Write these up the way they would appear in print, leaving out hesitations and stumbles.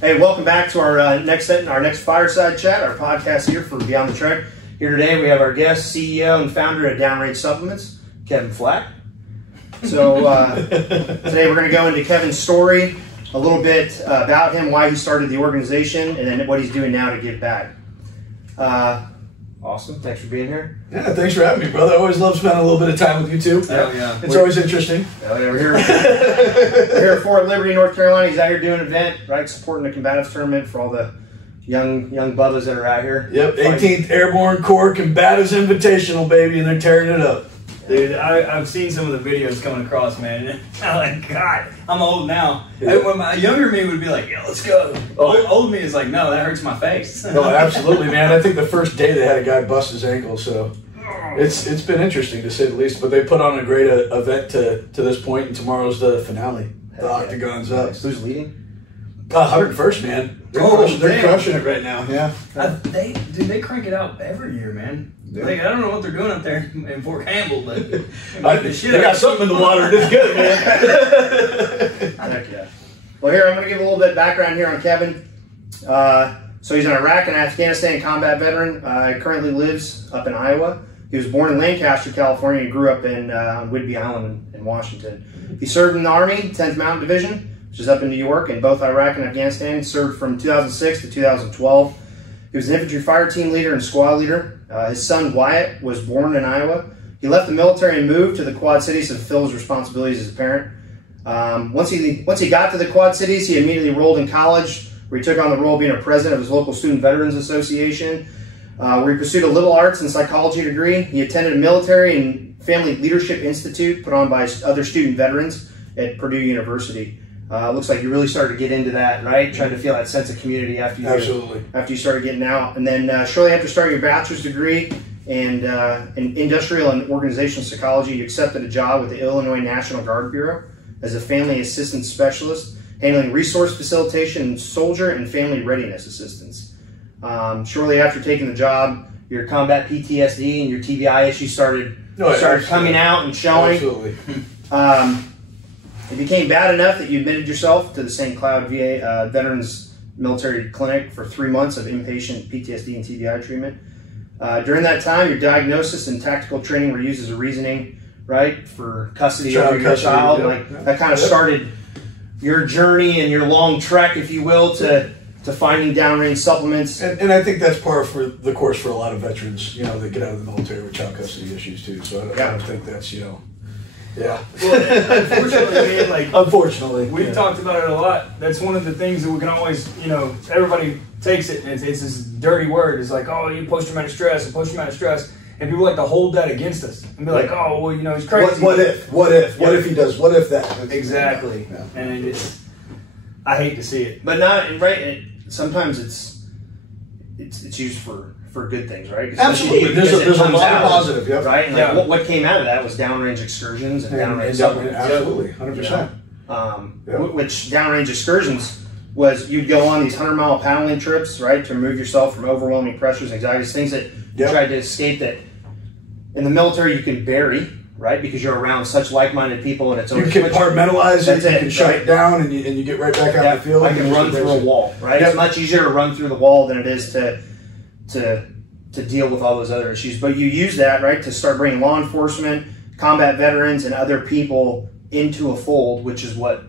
Hey, welcome back to our next fireside chat, our podcast here for Beyond the Trek. Here today we have our guest, CEO and founder of DownRange Supplements, Kevin Flack. So today we're going to go into Kevin's story, a little bit about him, why he started the organization, and then what he's doing now to give back. Awesome. Thanks for being here. Yeah, thanks for having me, brother. I always love spending a little bit of time with you, too. Yeah. It's always interesting. Yeah, we're here at Fort Liberty, North Carolina. He's out here doing an event, right, supporting the combatives tournament for all the young bubbas that are out here. Yep, 18th Airborne Corps Combatives Invitational, baby, and they're tearing it up. Dude, I've seen some of the videos coming across, man. I'm like, God, I'm old now. Yeah. When my younger me would be like, yeah, let's go. Old me is like, no, that hurts my face. No, absolutely, man. I think the first day they had a guy bust his ankle, so it's been interesting to say the least. But they put on a great event to this point, and tomorrow's the finale. The Octagon's up. Who's leading? 101st, man. They're crushing it right now. Yeah. They crank it out every year, man. Yeah. Like, I don't know what they're doing up there in Fort Campbell, but they got something in the water. It's good, man. Heck yeah. Well, here, I'm going to give a little bit of background here on Kevin. So he's an Iraq and Afghanistan Combat veteran. He currently lives up in Iowa. He was born in Lancaster, California, and grew up in Whidbey Island in Washington. He served in the Army, 10th Mountain Division, which is up in New York, in both Iraq and Afghanistan. He served from 2006 to 2012. He was an infantry fire team leader and squad leader. His son, Wyatt, was born in Iowa. He left the military and moved to the Quad Cities to fulfill his responsibilities as a parent. Once he got to the Quad Cities, he immediately enrolled in college, where he took on the role of being a president of his local Student Veterans Association, where he pursued a liberal arts and psychology degree. He attended a military and family leadership institute put on by other student veterans at Purdue University. Looks like you really started to get into that, right? Trying to feel that sense of community after you started getting out. And then shortly after starting your bachelor's degree in industrial and organizational psychology, you accepted a job with the Illinois National Guard Bureau as a family assistance specialist, handling resource facilitation and soldier and family readiness assistance. Shortly after taking the job, your combat PTSD and your TBI issues started coming out and showing. Absolutely. It became bad enough that you admitted yourself to the St. Cloud VA Veterans Military Clinic for 3 months of inpatient PTSD and TBI treatment. During that time, your diagnosis and tactical training were used as a reasoning, right, for custody of your child. That kind of started your journey and your long trek, if you will, to finding downrange supplements. And I think that's par for the course for a lot of veterans, that get out of the military with child custody issues too. So I don't think that's, Yeah. Well, unfortunately, we've talked about it a lot. That's one of the things that we can always, everybody takes it and it's this dirty word. It's like, oh, you post-traumatic stress and post-traumatic stress. And people like to hold that against us and be like, oh, well, he's crazy. What if he does? What if that? Exactly. Yeah. And I hate to see it. But not, right, sometimes it's used for good things, right? Absolutely. There's a lot of positive, yep. Right? And what came out of that was downrange excursions and downrange supplements. Absolutely, 100%. Which downrange excursions was you'd go on these 100-mile paddling trips, right, to remove yourself from overwhelming pressures, anxieties, things that you tried to escape that in the military you can bury, right, because you're around such like-minded people and it's you can compartmentalize it, you can shut it down, and you get right back out in the field. I can run through a wall, right? It's much easier to run through the wall than it is to deal with all those other issues. But you use that, right, to start bringing law enforcement, combat veterans, and other people into a fold, which is what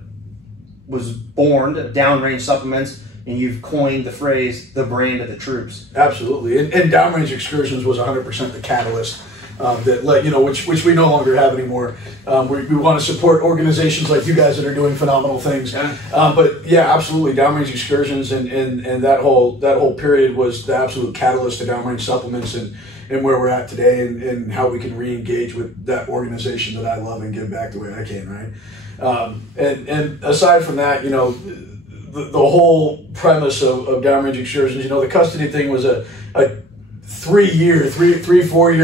was born of downrange supplements, and you've coined the phrase, the brand of the troops. Absolutely. And downrange excursions was 100% the catalyst that led, which we no longer have anymore. We want to support organizations like you guys that are doing phenomenal things. Yeah. But yeah, absolutely, downrange excursions and that whole period was the absolute catalyst to downrange supplements and where we're at today and how we can re-engage with that organization that I love and give back the way I can, right? And aside from that, the whole premise of downrange excursions, the custody thing was a 4 year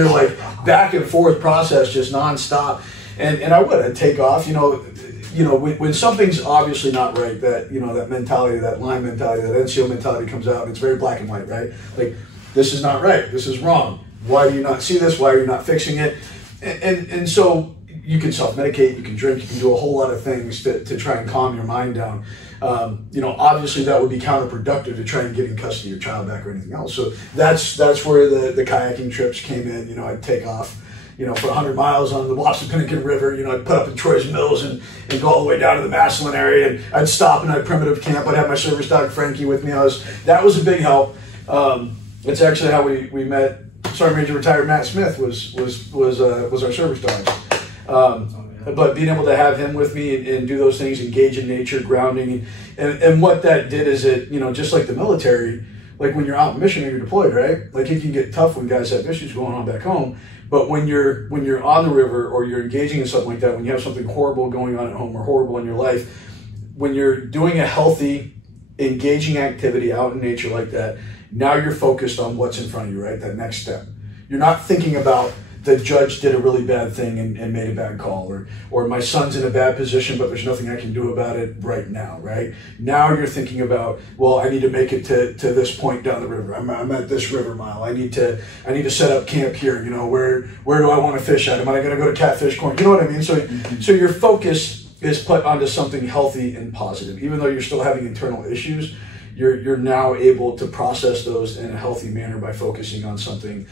like back and forth process, just nonstop. And I would take off, when something's obviously not right, that, that mentality, that line mentality, that NCO mentality comes out, and it's very black and white, right? Like, this is not right, this is wrong. Why do you not see this? Why are you not fixing it? And so, you can self-medicate, you can drink, you can do a whole lot of things to try and calm your mind down. You know, obviously that would be counterproductive to try and get in custody of your child back or anything else. So that's where the kayaking trips came in. You know, I'd take off, you know, for 100 miles on the Wassapinican River. You know, I'd put up in Troy's Mills and go all the way down to the Massillon area, and I'd stop and I'd primitive camp. I'd have my service dog Frankie with me. That was a big help. It's actually how we met. Sergeant Major retired Matt Smith was our service dog. But being able to have him with me and do those things, engage in nature, grounding, and what that did is it, you know, just like the military, like when you're out in mission or you're deployed, right? Like it can get tough when guys have issues going on back home. But when you're on the river or you're engaging in something like that, when you have something horrible going on at home or horrible in your life, when you're doing a healthy, engaging activity out in nature like that, now you're focused on what's in front of you, right? That next step. You're not thinking about the judge did a really bad thing and made a bad call, or my son's in a bad position, but there's nothing I can do about it right now, right? Now you're thinking about, well, I need to make it to this point down the river. I'm at this river mile. I need to set up camp here. You know, where do I want to fish at? Am I going to go to Catfish Corn? You know what I mean? So your focus is put onto something healthy and positive, even though you're still having internal issues. You're now able to process those in a healthy manner by focusing on something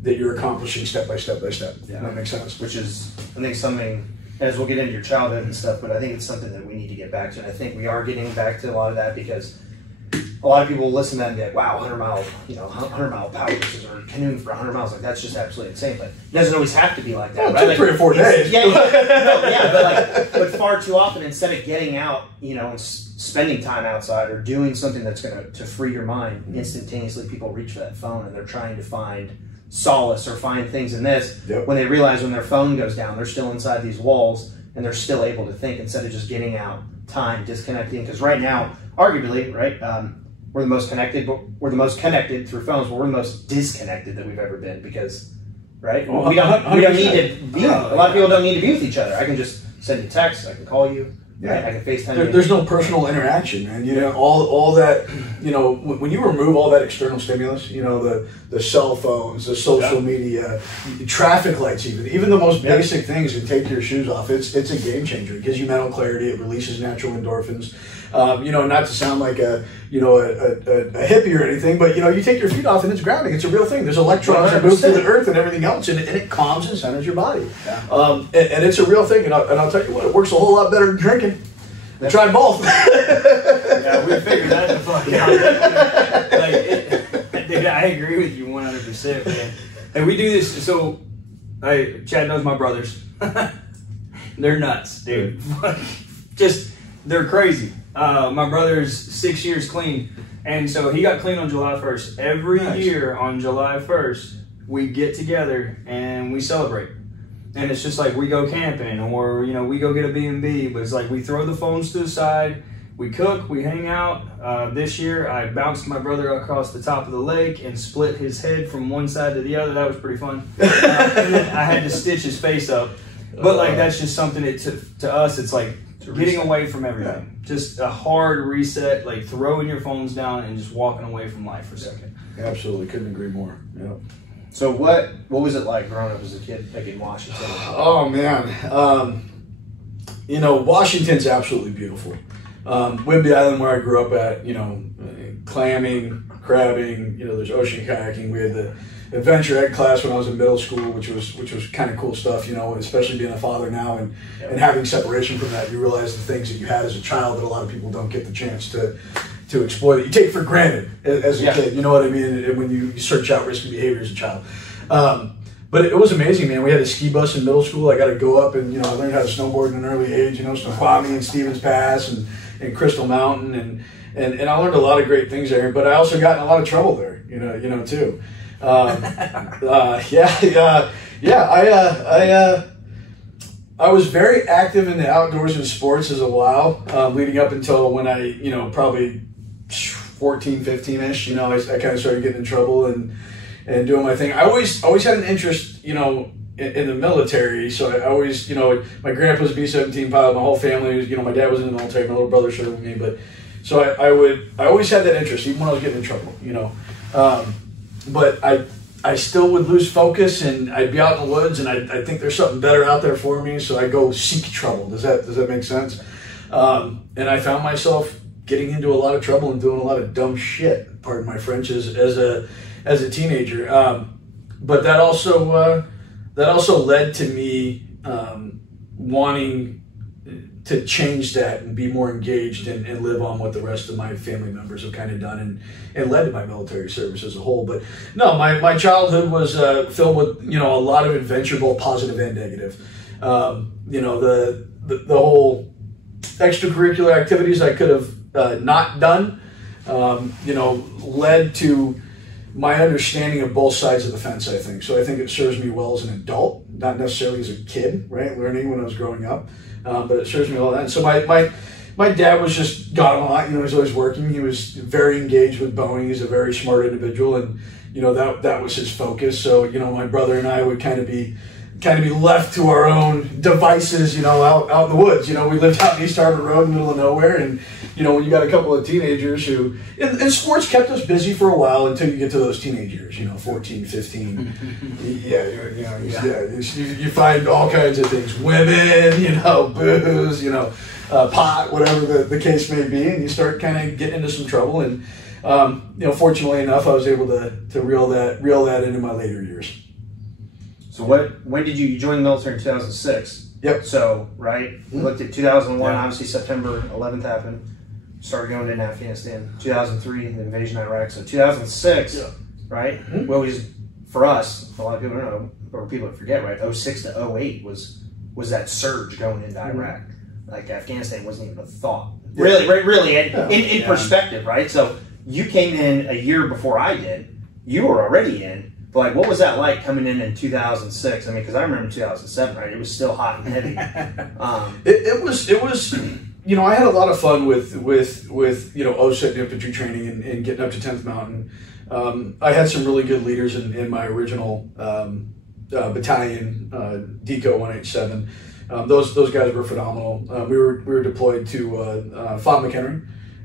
that you're accomplishing step by step by step. Yeah. That makes sense. Which is, I think, something, as we'll get into your childhood and stuff, but I think it's something that we need to get back to. And I think we are getting back to a lot of that, because a lot of people will listen to that and be like, wow, 100 mile pouches or canoeing for 100 miles. Like, that's just absolutely insane. But it doesn't always have to be like that. Well, right? It took 3 or 4 days. But far too often, instead of getting out, you know, and spending time outside or doing something that's going to free your mind, instantaneously people reach for that phone and they're trying to find solace or find things in this. Yep. When they realize when their phone goes down, they're still inside these walls and they're still able to think instead of just getting out time, disconnecting. Because right now, arguably, right, we're the most connected, but we're the most connected through phones, but we're the most disconnected that we've ever been, because, right, we don't need to be. A lot of people don't need to be with each other. I can just send you texts. I can call you. Yeah, I can FaceTime you. There's no personal interaction, man. You know, all that, you know, when you remove all that external stimulus, you know, the cell phones, the social media, traffic lights, even the most basic things, and take your shoes off, it's a game changer. It gives you mental clarity. It releases natural endorphins. You know, not to sound like a hippie or anything, but, you know, you take your feet off and it's grounding. It's a real thing. There's electrons that move through the earth and everything else, and it calms and centers your body. Yeah. And it's a real thing. And I'll tell you what, it works a whole lot better than drinking. I tried both. Yeah, we figured that the fuck out. Dude, I agree with you 100%, man. And we do this, so Chad knows my brothers. They're nuts, dude. They're crazy. My brother's 6 years clean, and so he got clean on July 1st. Every year on July 1st, we get together and we celebrate. And it's just like we go camping, or, you know, we go get a B&B, but it's like we throw the phones to the side, we cook, we hang out. This year, I bounced my brother across the top of the lake and split his head from one side to the other. That was pretty fun. And then I had to stitch his face up. But, like, that's just something to us, it's like getting away from everything. Yeah. Just a hard reset, like throwing your phones down and just walking away from life for a second. Absolutely. Couldn't agree more. Yeah. So what was it like growing up as a kid, like in Washington? Oh, man. You know, Washington's absolutely beautiful. Whidbey Island, where I grew up at, you know, clamming, crabbing, you know, there's ocean kayaking. We had the adventure ed class when I was in middle school, which was kind of cool stuff, you know, especially being a father now and having separation from that. You realize the things that you had as a child that a lot of people don't get the chance to exploit, that you take for granted as a kid, you know what I mean? And when you search out risky behavior as a child. But it was amazing, man. We had a ski bus in middle school. I got to go up and, you know, I learned how to snowboard at an early age, you know, Snoqualmie and Stevens Pass and Crystal Mountain. And I learned a lot of great things there, but I also got in a lot of trouble there, you know, too. I was very active in the outdoors and sports as a while, leading up until when I, you know, probably 14, 15-ish, you know, I kind of started getting in trouble and doing my thing. I always had an interest, you know, in the military. So I always, you know, my grandpa's a B-17 pilot, my whole family, you know, my dad was in the military, my little brother served with me, but so I always had that interest, even when I was getting in trouble, you know. But I I still would lose focus, and I'd be out in the woods, and I think there's something better out there for me, so I go seek trouble. Does that make sense? And I found myself getting into a lot of trouble and doing a lot of dumb shit, pardon my French, as a teenager. But that also led to me wanting to change that and be more engaged and live on what the rest of my family members have kind of done and led to my military service as a whole. But no, my childhood was filled with, you know, a lot of adventure, both positive and negative. You know, the whole extracurricular activities I could have not done, you know, led to my understanding of both sides of the fence, I think. So I think it serves me well as an adult, not necessarily as a kid, right? Learning when I was growing up. But it serves me well then. So my dad was just got him a lot. You know, he was always working. He was very engaged with Boeing. He's a very smart individual, and you know that was his focus. So you know, my brother and I would kind of be left to our own devices. You know, out in the woods. You know, we lived out in East Harbor Road, in the middle of nowhere, and you know, when you got a couple of teenagers who, and sports kept us busy for a while until you get to those teenage years, you know, 14, 15. You find all kinds of things, women, you know, booze, you know, pot, whatever the case may be, and you start kind of getting into some trouble. And, you know, fortunately enough, I was able to reel that into my later years. So when did you join the military in 2006? Yep. So, right, we looked at 2001, obviously September 11th happened. Started going into Afghanistan. 2003, the invasion of Iraq. So 2006, right? What was, for us, a lot of people don't know, or people forget, right? 06 to 08 was that surge going into Iraq. Like Afghanistan wasn't even a thought. Really, in perspective, right? So you came in a year before I did. You were already in. But like, what was that like coming in 2006? I mean, because I remember 2007, right? It was still hot and heavy. It was. You know, I had a lot of fun with you know, OSIT infantry training and getting up to 10th Mountain. I had some really good leaders in my original battalion, DECO 187. Those guys were phenomenal. We were deployed to Fort McHenry.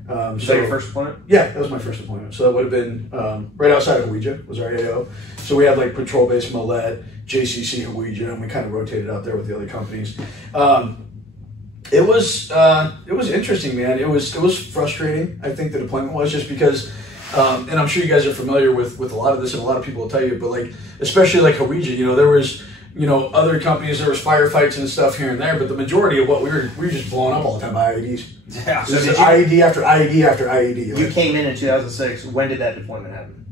Was that your first deployment? Yeah, that was my first deployment. So that would have been right outside of Ouija was our AO. So we had like patrol base Millet, JCC Ouija, and we kind of rotated out there with the other companies. It was interesting, man. It was frustrating. I think the deployment was just because, and I'm sure you guys are familiar with a lot of this, and a lot of people will tell you, but like, especially like Ouija, you know, there was, you know, other companies, there was firefights and stuff here and there, but the majority of what we were just blowing up all the time by IEDs. Yeah. So IED after IED after IED. You came in 2006. When did that deployment happen?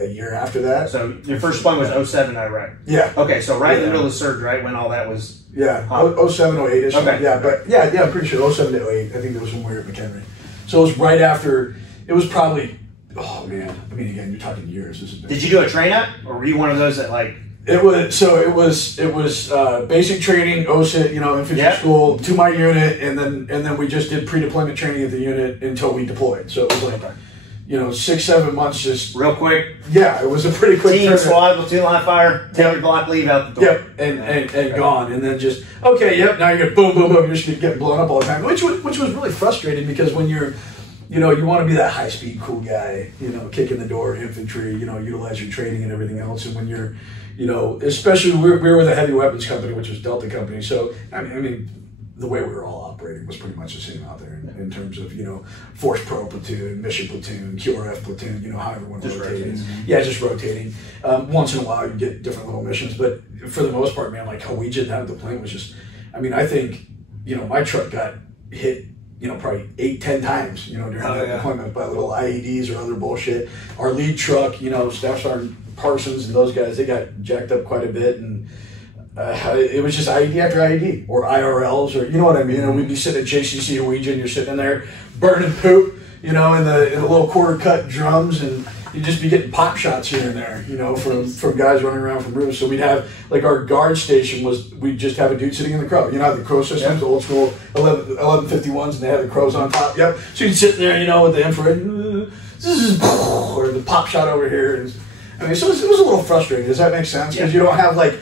A year after that. So your first deployment was 07 Iraq. Yeah. Okay, so right in the middle of the surge, right when all that was. Yeah, 07, 08-ish. Okay. Yeah, but yeah, I'm pretty sure 07 to 08. I think that was when we were at McHenry. So it was right after. It was probably. Oh man, I mean, again, you're talking years. Did you do a train up, or were you one of those that like? It was basic training, OSIT, you know, infantry school to my unit, and then we just did pre-deployment training at the unit until we deployed. So it was like, you know, 6-7 months, just real quick. Yeah, it was a pretty quick. Team squad, platoon line fire, take your block, leave out the door. Yep, and gone, and then just okay, yep. Now you're boom, boom, boom. You're just getting blown up all the time, which was really frustrating because when you're, you know, you want to be that high speed cool guy, you know, kicking the door, infantry, you know, utilize your training and everything else, and when you're, you know, especially we were with a heavy weapons company, which was Delta Company. So I mean, the way we were all operating was pretty much the same out there in terms of, you know, Force Pro platoon, Mission platoon, QRF platoon, you know, how everyone rotated. Yeah, just rotating. Once in a while you get different little missions, but for the most part, man, like how we did that deployment was just, I mean, I think, you know, my truck got hit, you know, probably 8-10 times, you know, during that deployment by little IEDs or other bullshit. Our lead truck, you know, Staff Sergeant Parsons and those guys, they got jacked up quite a bit, and it was just IED after IED, or IRLs, or you know what I mean. And we'd be sitting at JCC Ouija, and you're sitting in there burning poop, you know, in the little quarter cut drums, and you'd just be getting pop shots here and there, you know, from guys running around from roofs. So we'd have, like, our guard station was, we'd just have a dude sitting in the crow. You know, the crow systems, the old school 1151s, and they had the crows on top. Yep. So you'd sit there, you know, with the infrared, or the pop shot over here. And, I mean, so it was a little frustrating. Does that make sense? Because you don't have, like,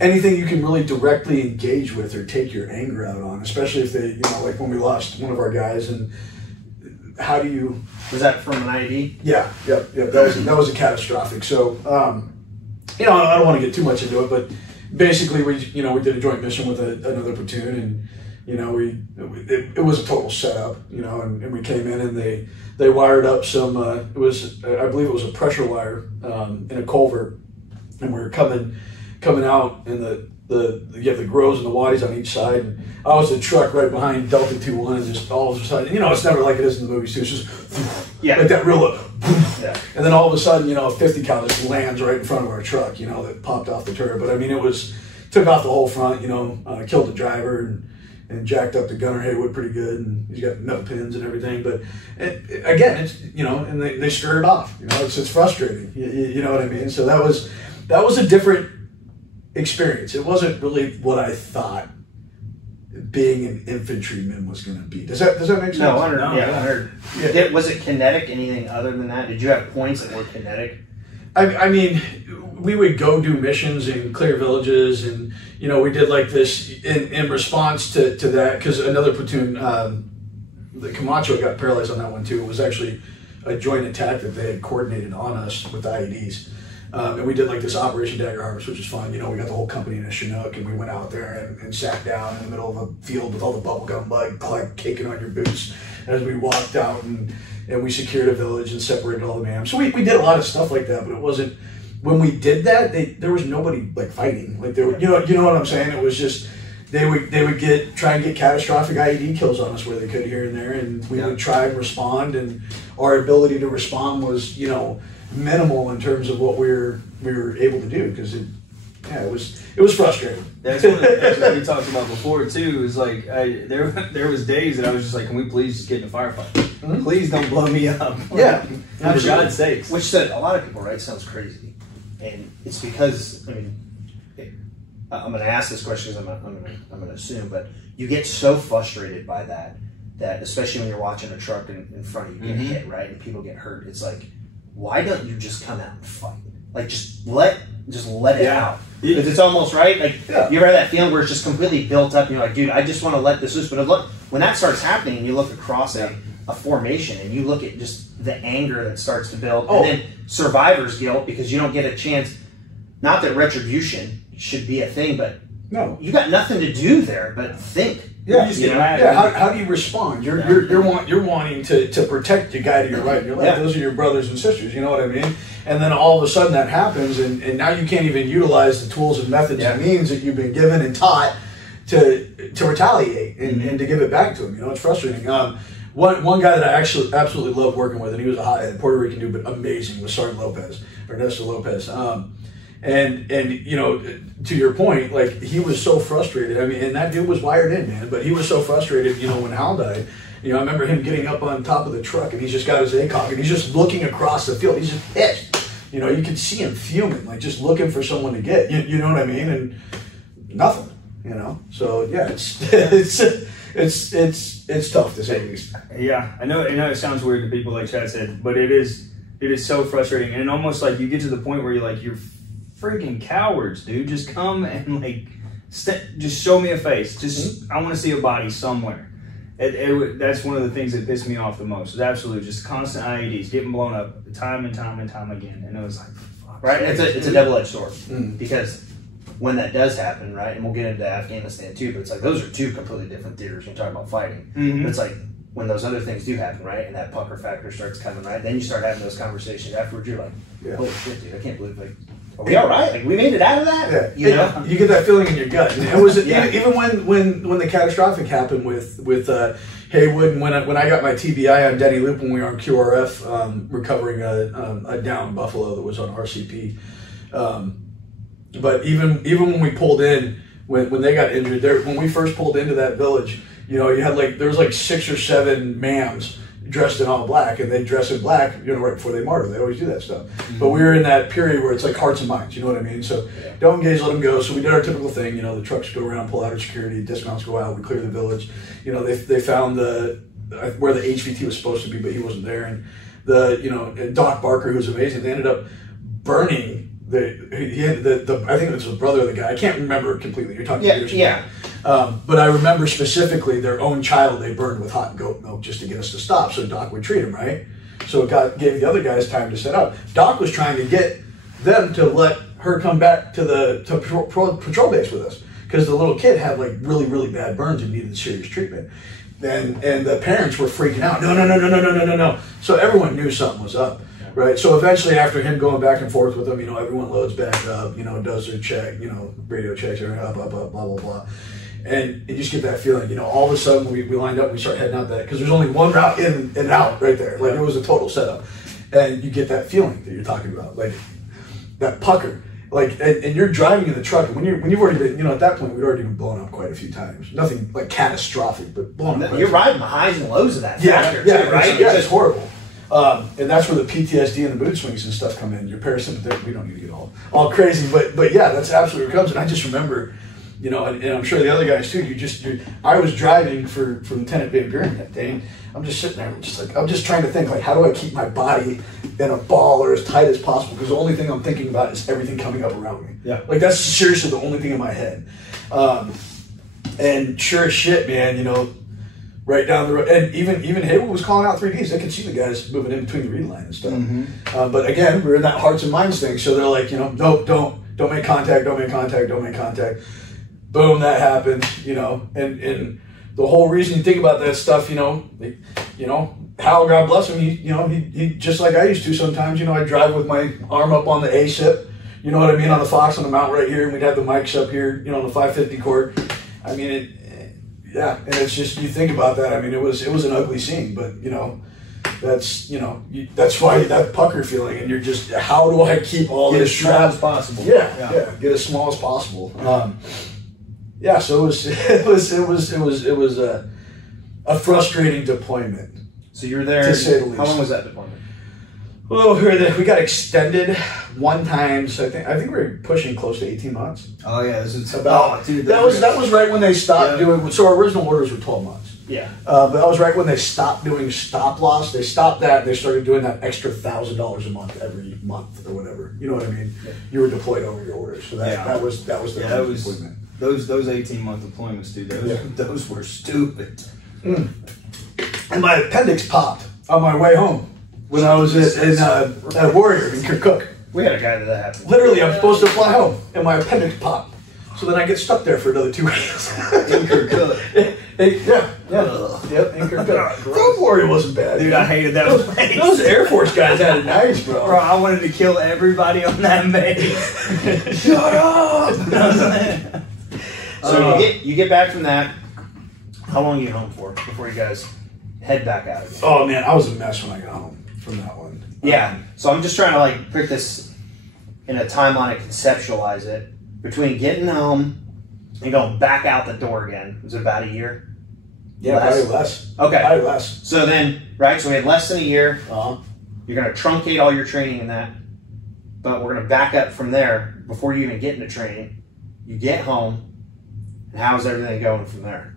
anything you can really directly engage with or take your anger out on, especially if they, you know, like when we lost one of our guys, and how do you? Was that from an IED? Yeah. That was a catastrophic. So, you know, I don't want to get too much into it, but basically we did a joint mission with another platoon, and you know, it was a total setup, you know, and we came in and they wired up some, I believe it was a pressure wire in a culvert, and we were coming out, and you have the groves and the waddies on each side, and I was the truck right behind Delta 2-1, and just all of a sudden, you know, it's never like it is in the movies too, it's just like that real yeah. And then all of a sudden, you know, a 50 cal just lands right in front of our truck, you know, that popped off the turret. But I mean, took off the whole front, you know, killed the driver and jacked up the gunner Haywood pretty good, and he's got metal pins and everything. But again, it's, you know, and they skirted off. You know, it's frustrating. You know what I mean? So that was a different experience. It wasn't really what I thought being an infantryman was going to be. Does that make sense? No, 100. Yeah. Was it kinetic? Anything other than that? Did you have points that were kinetic? I mean, we would go do missions and clear villages, and you know, we did like this in response to that, because another platoon, the Camacho, got paralyzed on that one too. It was actually a joint attack that they had coordinated on us with IEDs. And we did like this Operation Dagger Harvest, which was fun. You know, we got the whole company in a Chinook, and we went out there and sat down in the middle of a field with all the bubblegum mud like caking on your boots as we walked out, and we secured a village and separated all the mams. So we did a lot of stuff like that, but it wasn't, when we did that, there was nobody like fighting. Like there were, you know what I'm saying? It was just, they would try and get catastrophic IED kills on us where they could here and there, and we would try and respond, and our ability to respond was, you know, minimal in terms of what we were able to do, because it was frustrating. That's one of the things that we talked about before too. Is like there was days that I was just like, can we please just get in a firefight? Mm-hmm. Please don't blow me up. Yeah, for God's sakes. Which said a lot of people, right, sounds crazy, and it's because, I mean, I'm going to ask this question because I'm going to assume, but you get so frustrated by that especially when you're watching a truck in front of you get hit, right, and people get hurt. It's like, why don't you just come out and fight? Like, just let it out. Because it's almost, right? Like, you ever have that feeling where it's just completely built up and you're like, dude, I just want to let this loose. But look, when that starts happening and you look across a formation and you look at just the anger that starts to build, and then survivor's guilt because you don't get a chance. Not that retribution should be a thing, but no, you got nothing to do there but think. Yeah, how do you respond? You're wanting to protect the guy to your right and your left. Those are your brothers and sisters. You know what I mean? And then all of a sudden that happens, and now you can't even utilize the tools and methods and means that you've been given and taught to retaliate and to give it back to him. You know, it's frustrating. One guy that I actually absolutely loved working with, and he was a hothead Puerto Rican dude, but amazing, was Sergeant Ernesto Lopez. And you know, to your point, like, he was so frustrated. I mean, and that dude was wired in, man. But he was so frustrated, you know, when Hal died. You know, I remember him getting up on top of the truck, and he's just got his ACOG, and he's just looking across the field. He's just pissed. You know, you could see him fuming, like just looking for someone to get. You know what I mean? And nothing. You know. So yeah, it's tough to say the least. Yeah, I know it sounds weird to people, like Chad said, but it is so frustrating, and almost like you get to the point where you're freaking cowards, dude. Just come and like, just show me a face. Just I want to see a body somewhere. That's one of the things that pissed me off the most. Is absolutely just constant IEDs getting blown up time and time and time again, and it was like, fuck. Right, it's a double-edged sword because when that does happen, right, and we'll get into Afghanistan too, but it's like those are two completely different theaters when you're talking about fighting. But it's like when those other things do happen, right, and that pucker factor starts coming, right, then you start having those conversations afterwards. You're like, holy shit, dude, I can't believe, like, are we all right? Like, we made it out of that? Yeah. You know? You get that feeling in your gut. And it was even when the catastrophic happened with Haywood, and when I got my TBI on Denny Loop when we were on QRF, recovering a downed buffalo that was on RCP. But even when we pulled in, when they got injured, when we first pulled into that village, you know, you had there was like 6 or 7 mams dressed in all black, and they dress in black, you know, right before they martyr. They always do that stuff. But we were in that period where it's like hearts and minds, you know what I mean? So don't engage, let them go. So we did our typical thing, you know, the trucks go around, pull out of security, dismounts go out, we clear the village. You know, they found where the HVT was supposed to be, but he wasn't there. And and Doc Barker, who's amazing, they ended up burning I think it was the brother of the guy. I can't remember completely. You're talking years ago. But I remember specifically their own child they burned with hot goat milk just to get us to stop, so Doc would treat him, right? So it gave the other guys time to set up. Doc was trying to get them to let her come back to the patrol base with us, because the little kid had like really, really bad burns and needed serious treatment. And the parents were freaking out. No. So everyone knew something was up, right? So eventually, after him going back and forth with them, you know, everyone loads back up, you know, does their check, you know, radio checks, up, blah, blah, blah. And you just get that feeling, you know, all of a sudden we lined up, we start heading out that, because there's only one route in and out right there. Like, it was a total setup. And you get that feeling that you're talking about, like that pucker. Like, and you're driving in the truck, and when you've already been, you know, at that point, we'd already been blown up quite a few times. Nothing like catastrophic, but blown up. You're riding the highs and lows of that. Yeah, right? It's horrible. And that's where the PTSD and the mood swings and stuff come in. Your parasympathetic, we don't need to get all crazy, but yeah, that's absolutely what comes. And I just remember, you know, and I'm sure the other guys too, I was driving for Lieutenant Van Buren that day, and I'm just sitting there, I'm just trying to think, like, how do I keep my body in a ball or as tight as possible? Because the only thing I'm thinking about is everything coming up around me. Yeah. Like, that's seriously the only thing in my head. And sure as shit, man, you know, right down the road, and even Haywood was calling out 3Ds. They could see the guys moving in between the read line and stuff. Mm-hmm. But again, we're in that hearts and minds thing, so they're like, you know, nope, don't make contact, don't make contact, don't make contact. Boom, that happened, you know, and the whole reason you think about that stuff, you know, Hal, God bless him, he just like I used to sometimes, you know, I'd drive with my arm up on the ASIP, you know what I mean, on the Fox on the mount right here, and we'd have the mics up here, you know, on the 550 cord. I mean, yeah, and it's just, you think about that, I mean, it was an ugly scene, but, you know, that's, you know, that's why that pucker feeling, and you're just, how do I keep all get this as small as possible? Yeah, get as small as possible. Yeah, so it was a frustrating deployment. So you were there. To say the least. How long was that deployment? Well, we got extended one time. So I think we were pushing close to 18 months. Oh yeah, this is about. Dude, that was right when they stopped doing. So our original orders were 12 months. Yeah. But that was right when they stopped doing stop loss. They stopped that. And they started doing that extra $1,000 a month every month or whatever. You know what I mean? Yeah. You were deployed over your orders. So that was the deployment. Those 18-month deployments, dude. Those were stupid. And my appendix popped on my way home when I was at Warrior in Kirkuk. We had a guy that happened. Literally, I'm supposed to fly home, and my appendix popped. So then I get stuck there for another 2 weeks. In Kirkuk. Yep, in Kirkuk. Road Warrior wasn't bad. Dude, I hated that place. Those Air Force guys had it nice, bro. Bro, I wanted to kill everybody on that base. Shut up! So you get back from that. How long are you home for before you guys head back out again? Oh man, I was a mess when I got home from that one. Yeah. So I'm just trying to like put this in a timeline and conceptualize it. Between getting home and going back out the door again, was it about a year? Yeah, probably less. Okay. Probably less. So then, right, so we had less than a year. Uh-huh. You're going to truncate all your training in that. But we're going to back up from there before you even get into training. You get home. And how's everything going from there?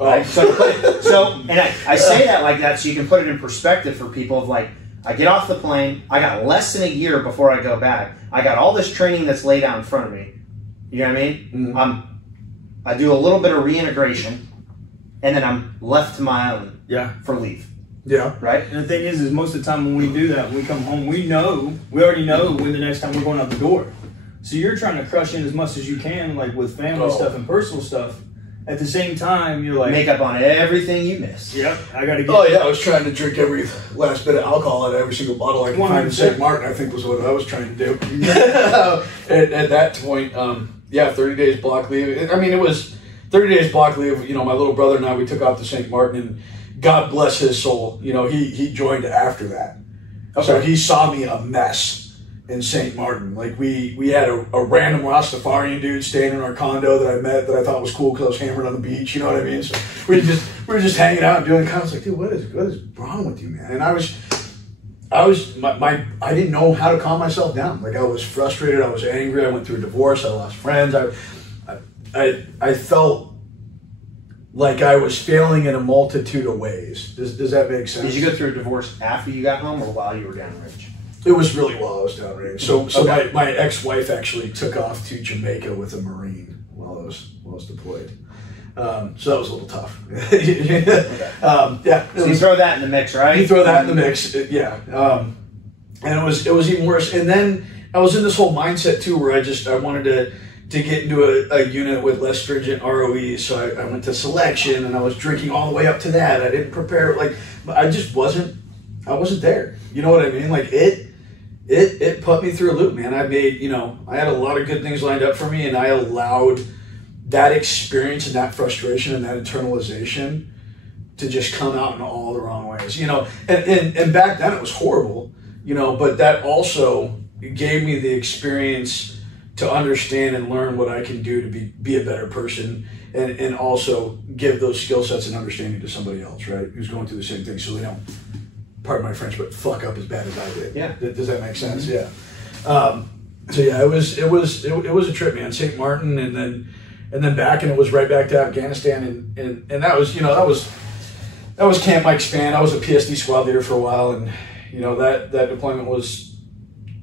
Right? And I say that like that so you can put it in perspective for people of like, I get off the plane, I got less than a year before I go back. I got all this training that's laid out in front of me. You know what I mean? Mm-hmm. I do a little bit of reintegration, and then I'm left to my own for leave. Yeah. Right? And the thing is most of the time when we do that, when we come home, we already know when the next time we're going out the door. So you're trying to crush in as much as you can, like with family stuff and personal stuff. At the same time, you're like... Make up on everything you missed. Yep, I got to get... Oh, yeah, I was trying to drink every last bit of alcohol out of every single bottle I could find in St. Martin, I think was what I was trying to do. At that point, 30 days block leave. I mean, it was 30 days block leave. You know, my little brother and I, we took off to St. Martin, and God bless his soul. You know, he joined after that. Okay. So he saw me a mess in St. Martin. Like we had a random Rastafarian dude staying in our condo that I met that I thought was cool because I was hammered on the beach, you know what I mean? So we were just hanging out and doing kind of like, dude, what is wrong with you, man? And I didn't know how to calm myself down. Like I was frustrated, I was angry, I went through a divorce, I lost friends, I felt like I was failing in a multitude of ways. Does that make sense? Did you go through a divorce after you got home or while you were downrange? It was really while I was downrange. So my ex-wife actually took off to Jamaica with a Marine while I was deployed. So that was a little tough. Yeah. So you throw that in the mix, right? You throw that in the mix, yeah. And it was even worse. And then I was in this whole mindset too, where I wanted to get into a unit with less stringent ROEs. So I went to selection, and I was drinking all the way up to that. I didn't prepare, like, I just wasn't there. You know what I mean? Like it put me through a loop, man. I had a lot of good things lined up for me, and I allowed that experience and that frustration and that internalization to just come out in all the wrong ways, and back then it was horrible, but that also gave me the experience to understand and learn what I can do to be a better person, and also give those skill sets and understanding to somebody else, right, who's going through the same thing, so they don't, pardon my French, but fuck up as bad as I did. Yeah. Does that make sense? Mm-hmm. Yeah. So yeah, it was a trip, man. St. Martin, and then back, and it was right back to Afghanistan, and that was that was Camp Mike Spann. I was a PSD squad leader for a while, and that deployment was.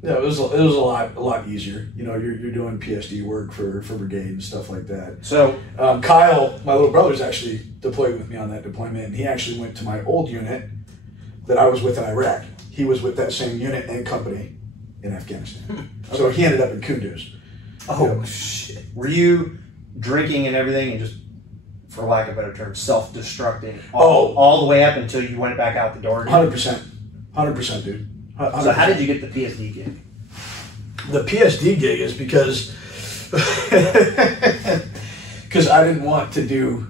Yeah, it was a lot easier. You're doing PSD work for brigade and stuff like that. So Kyle, my little brother's actually deployed with me on that deployment, and he actually went to my old unit that I was with in Iraq. He was with that same unit and company in Afghanistan. Okay. So he ended up in Kunduz. Oh shit! Were you drinking and everything, and just, for lack of a better term, self-destructing all the way up until you went back out the door? 100%, 100%, dude. 100%. So how did you get the PSD gig? The PSD gig is because I didn't want to do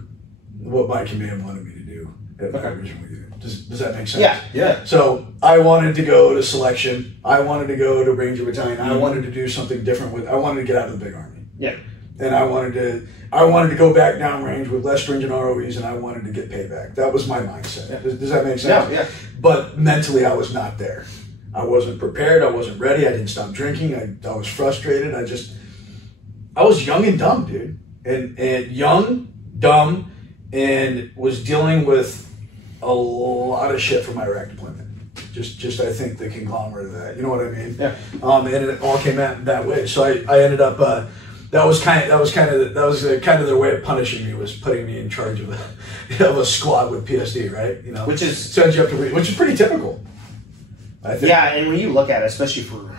what my command wanted me to do at my original unit. Does that make sense? Yeah, yeah. So I wanted to go to selection. I wanted to go to Ranger Battalion. Mm-hmm. I wanted to do something different I wanted to get out of the big army. Yeah. And I wanted to go back downrange with less stringent ROEs, and I wanted to get payback. That was my mindset. Yeah. Does that make sense? Yeah, yeah. But mentally, I was not there. I wasn't prepared. I wasn't ready. I didn't stop drinking. I was frustrated. I was young and dumb, dude. And young, dumb, and was dealing with a lot of shit from my Iraq deployment. Just I think the conglomerate of that. You know what I mean? Yeah. And it all came out that way. So I ended up. That was kind of their way of punishing me, was putting me in charge of a squad with PSD, right? Which is sends you up to which is pretty typical. I think. Yeah, and when you look at it, especially for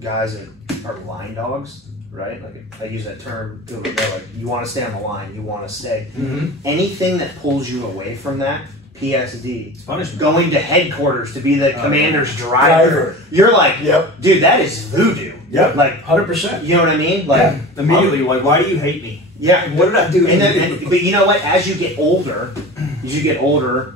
guys that are line dogs, right? Like, I use that term, like, you want to stay on the line, you want to stay. Mm-hmm. Anything that pulls you away from that, PSD, punishment. Going to headquarters to be the commander's driver. You're like, yep, dude, that is voodoo. Yeah, like 100%. You know what I mean? Like, yeah. Immediately, like, why do you hate me? Yeah, what did I do? But you know what? As you get older,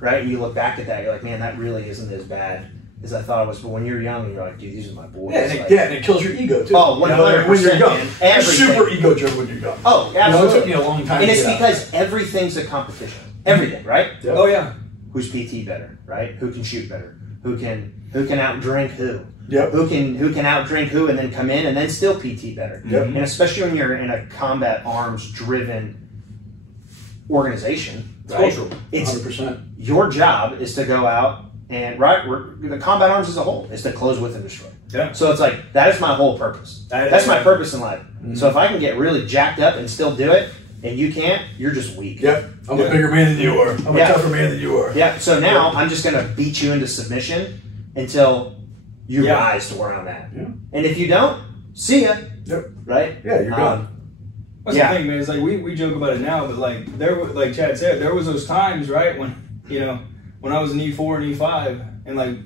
right, and you look back at that, you're like, man, that really isn't as bad as I thought it was. But when you're young, you're like, dude, these are my boys. Yeah, and it kills your ego too. Oh, 100%. When you're young, you're super ego driven when you're young. Oh, absolutely. It took me a long time. And it's because everything's a competition. Everything, right? Yep. Oh yeah. Who's PT better, right? Who can shoot better? Who can outdrink who? Yep. Who can outdrink who and then come in and then still PT better? Yep. And especially when you're in a combat arms driven organization, right? It's 100%. Your job is to go out and the combat arms as a whole is to close with and destroy. Yeah. So it's like, that is my whole purpose. That's my purpose in life. Mm-hmm. So if I can get really jacked up and still do it, and you can't, you're just weak. Yep. I'm a bigger man than you are. I'm a tougher man than you are. Yeah. So now I'm just going to beat you into submission until you rise to where I'm at. Yeah. And if you don't, see ya. Yep. Right? Yeah, you're gone. That's the thing, man. It's like we joke about it now, but like like Chad said, there was those times, right, when when I was in E4 and E5, and like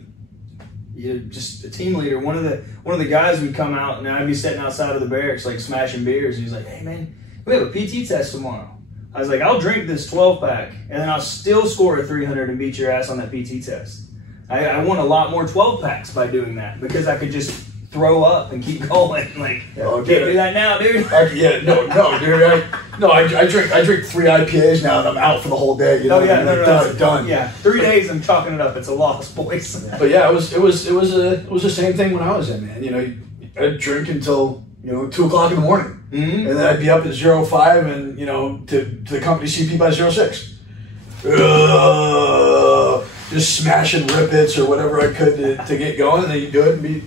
just a team leader, one of the guys would come out, and I'd be sitting outside of the barracks like smashing beers, and he's like, "Hey man, we have a PT test tomorrow." I was like, "I'll drink this 12-pack, and then I'll still score a 300 and beat your ass on that PT test." I won a lot more 12-packs by doing that, because I could just throw up and keep going. Like, can't do that now, dude. Dude. I drink 3 IPAs now, and I'm out for the whole day. Done. Yeah, 3 days I'm chalking it up. It's a loss, boys. But yeah, it was the same thing when I was in, man. I'd drink until 2 o'clock in the morning. Mm-hmm. And then I'd be up at 05 and, to the company CP by 06. Just smashing rip-its or whatever I could to get going, and then you do it and be,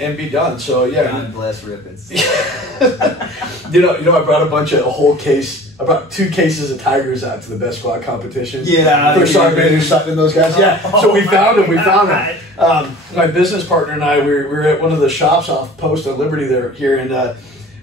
and be done. So, yeah. God bless rip-its. I brought a whole case I brought 2 cases of Tigers out to the best squad competition. Yeah, for Sergeant Major Sutton and those guys. Yeah, so we found them. We found them. My business partner and I, we were at one of the shops off Post on Liberty here, and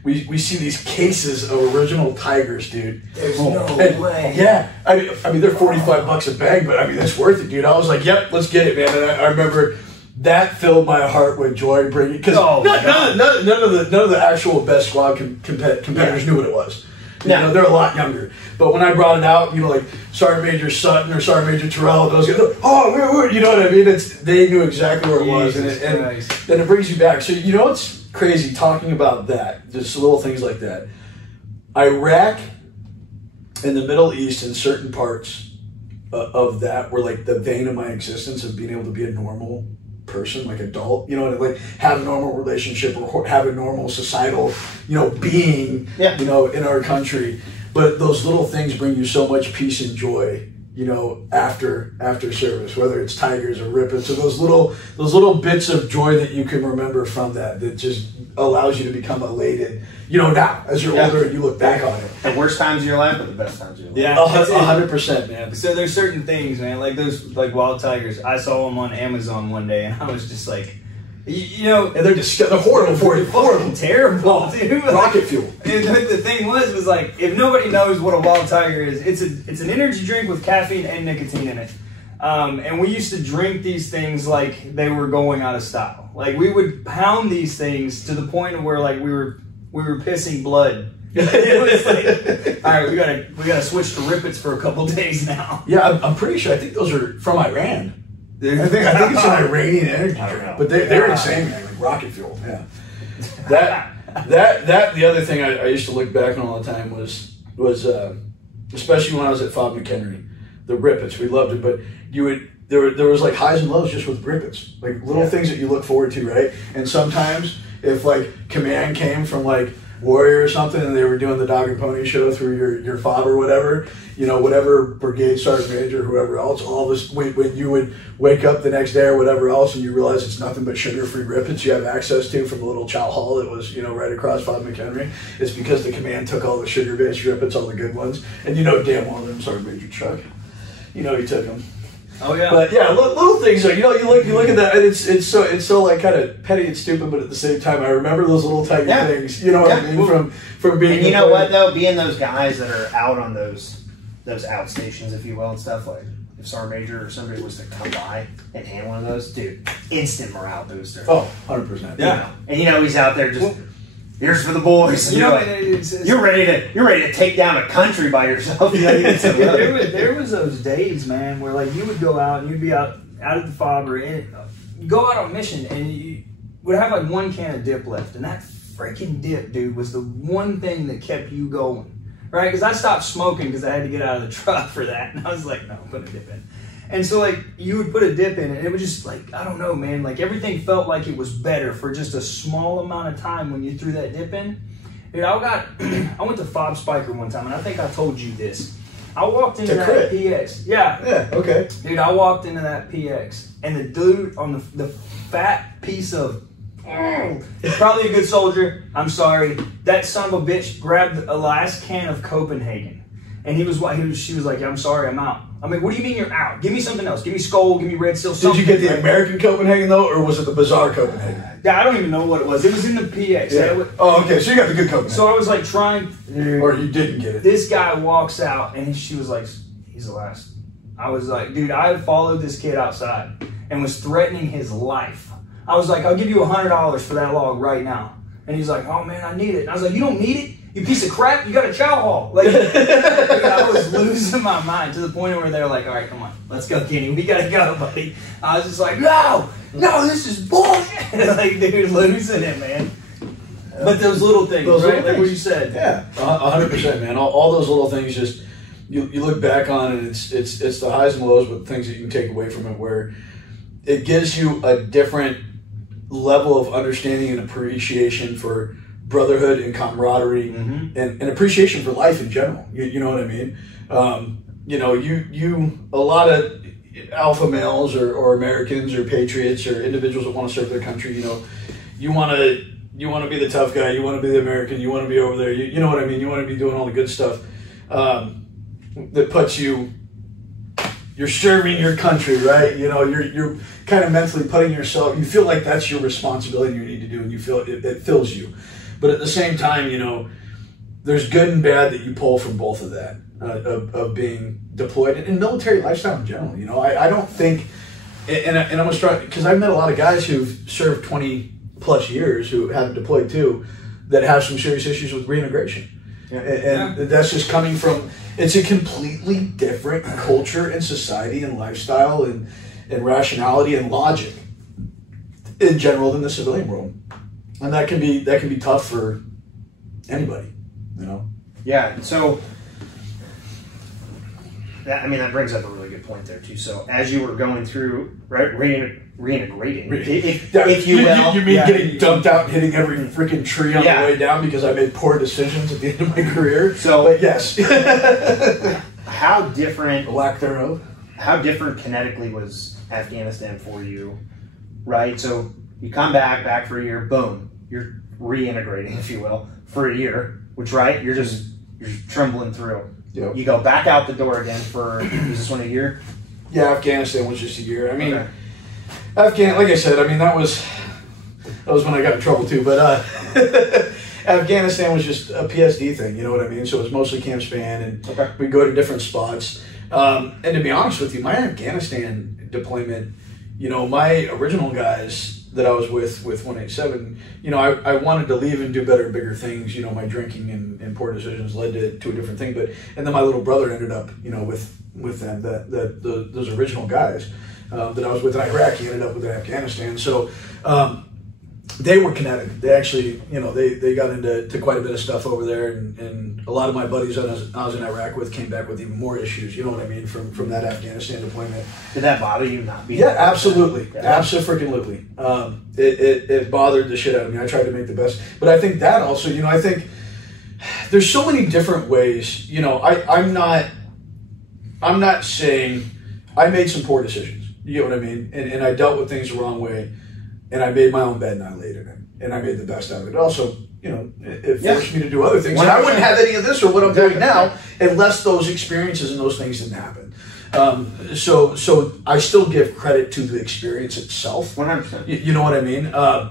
we see these cases of original Tigers, dude. There's no way. Yeah, I mean they're $45 a bag, but I mean it's worth it, dude. I was like, yep, let's get it, man. And I remember that filled my heart with joy, bringing because none of the actual best squad competitors knew what it was. You know, they're a lot younger. But when I brought it out, you know, like Sergeant Major Sutton or Sergeant Major Terrell, those guys, oh, you know what I mean? They knew exactly where it was, and then it brings you back. So you know what's crazy talking about that? Just little things like that. Iraq and the Middle East and certain parts of that were like the vein of my existence of being able to be a normal person, like adult, you know, like have a normal relationship or have a normal societal, you know, being, you know, in our country. But those little things bring you so much peace and joy, you know, after service, whether it's Tigers or Rippets or those little bits of joy that you can remember from that just allows you to become elated, you know, now as you're older and you look back on it. The worst times of your life, but the best times of your life. Yeah, 100%, man. So there's certain things, man, like those, like wild tigers. I saw them on Amazon one day, and I was just like, you know, and they're horrible for you, horrible, terrible, dude. Rocket fuel. And the thing was like, if nobody knows what a wild tiger is, it's an energy drink with caffeine and nicotine in it. And we used to drink these things like they were going out of style. Like we would pound these things to the point of where like we were pissing blood. It was like, all right, we gotta switch to Rippets for a couple days now. Yeah, I'm pretty sure. I think those are from Iran. I think it's an Iranian energy drink, but they're insane, man. Like rocket fuel. Yeah. That the other thing I used to look back on all the time was especially when I was at Fob McHenry, the Rippets. We loved it, but there was like highs and lows just with Rippets, like little things that you look forward to, right? And sometimes if like command came from like Warrior or something, and they were doing the dog and pony show through your fob or whatever, you know, whatever brigade sergeant major, whoever else, all this, when you would wake up the next day or whatever else, and you realize it's nothing but sugar-free Rippets you have access to from the little chow hall that was, you know, right across Fob McHenry. It's because the command took all the sugar-based Rippets, all the good ones, and you know damn well them Sergeant Major Chuck, you know he took them. Oh yeah, but yeah, little things. Like, you know, you look at that, and it's so like kind of petty and stupid, but at the same time, I remember those little tiny things. You know what I mean? From being. And you know what though, being those guys that are out on those outstations, if you will, and stuff, like if Sergeant Major or somebody was to come by and hand one of those, dude, instant morale booster. Oh, 100%. Yeah, and you know he's out there just. Here's for the boys. And you're ready to take down a country by yourself. There was those days, man, where like you would go out and you'd be out at the fob or you go out on mission and you would have like one can of dip left, and that freaking dip, dude, was the one thing that kept you going, right? Because I stopped smoking because I had to get out of the truck for that, and I was like, no, I'm putting a dip in. And so, like, you would put a dip in it, and it was just, like, I don't know, man. Like, everything felt like it was better for just a small amount of time when you threw that dip in. Dude, I went to Fob Spiker one time, and I think I told you this. I walked into that PX. Yeah, okay. Dude, I walked into that PX, and the dude on the fat piece of, probably a good soldier, I'm sorry, that son of a bitch grabbed a last can of Copenhagen. And she was like, I'm sorry, I'm out. I'm like, what do you mean you're out? Give me something else. Give me Skull, give me Red Seal, something. Did you get the American Copenhagen, though, or was it the Bizarre Copenhagen? Yeah, I don't even know what it was. It was in the PX. Yeah. Oh, okay, so you got the good Copenhagen. So I was like trying. Or you didn't get it. This guy walks out, and she was like, he's the last. I was like, dude, I followed this kid outside and was threatening his life. I was like, I'll give you $100 for that log right now. And he's like, oh, man, I need it. And I was like, you don't need it? You piece of crap, you got a chow hall. Like, dude, I was losing my mind to the point where they're like, all right, come on, let's go, Kenny. We got to go, buddy. I was just like, no, this is bullshit. Like, dude, losing it, man. But those little things, right? Like what you said. Yeah, 100%, man. All those little things just, you look back on and it's the highs and lows, but things that you can take away from it where it gives you a different level of understanding and appreciation for brotherhood and camaraderie and appreciation for life in general. You know what I mean? You know, a lot of alpha males or Americans or patriots or individuals that want to serve their country, you know, you want to be the tough guy, you want to be the American, you want to be over there, you know what I mean? You want to be doing all the good stuff. that puts you're serving your country, right? You know, you're kind of mentally putting yourself, you feel like that's your responsibility you need to do, and you feel it fills you. But at the same time, you know, there's good and bad that you pull from both of that, of being deployed and military lifestyle in general. You know, I don't think, and I'm going to start, because I've met a lot of guys who've served 20 plus years who haven't deployed too, that have some serious issues with reintegration. Yeah. And that's just coming from, it's a completely different culture and society and lifestyle and rationality and logic in general than the civilian world. And that can be tough for anybody, you know? Yeah, so that brings up a really good point there too. So as you were going through reintegrating, if you will, you mean getting dumped out and hitting every freaking tree on the way down because I made poor decisions at the end of my career? So but yes, how different, lack thereof, how different kinetically was Afghanistan for you, right? So you come back for a year, boom, you're reintegrating, if you will, for a year, which you're just trembling through. Yep. You go back out the door again for, was this one a year? Yeah, Afghanistan was just a year. I mean, like I said, I mean, that was when I got in trouble too, but Afghanistan was just a PSD thing, you know what I mean? So it was mostly Camp Span, and we'd go to different spots. And to be honest with you, my Afghanistan deployment, you know, my original guys that I was with 187, you know, I wanted to leave and do better, bigger things. You know, my drinking and poor decisions led to a different thing. And then my little brother ended up, you know, with them, those original guys that I was with in Iraq. He ended up with Afghanistan. So they were kinetic. They actually, you know, they got into quite a bit of stuff over there, and a lot of my buddies that I was in Iraq with came back with even more issues. You know what I mean, from that Afghanistan deployment. Did that bother you not being? Yeah, absolutely, absolutely. It bothered the shit out of me. I tried to make the best, but I think that also, you know, I think there's so many different ways. You know, I'm not saying I made some poor decisions. You get what I mean, and I dealt with things the wrong way. And I made my own bed and I laid it in. And I made the best out of it. Also, you know, it forced me to do other things. And I wouldn't have any of this or what I'm doing now unless those experiences and those things didn't happen. So I still give credit to the experience itself. 100%. You know what I mean?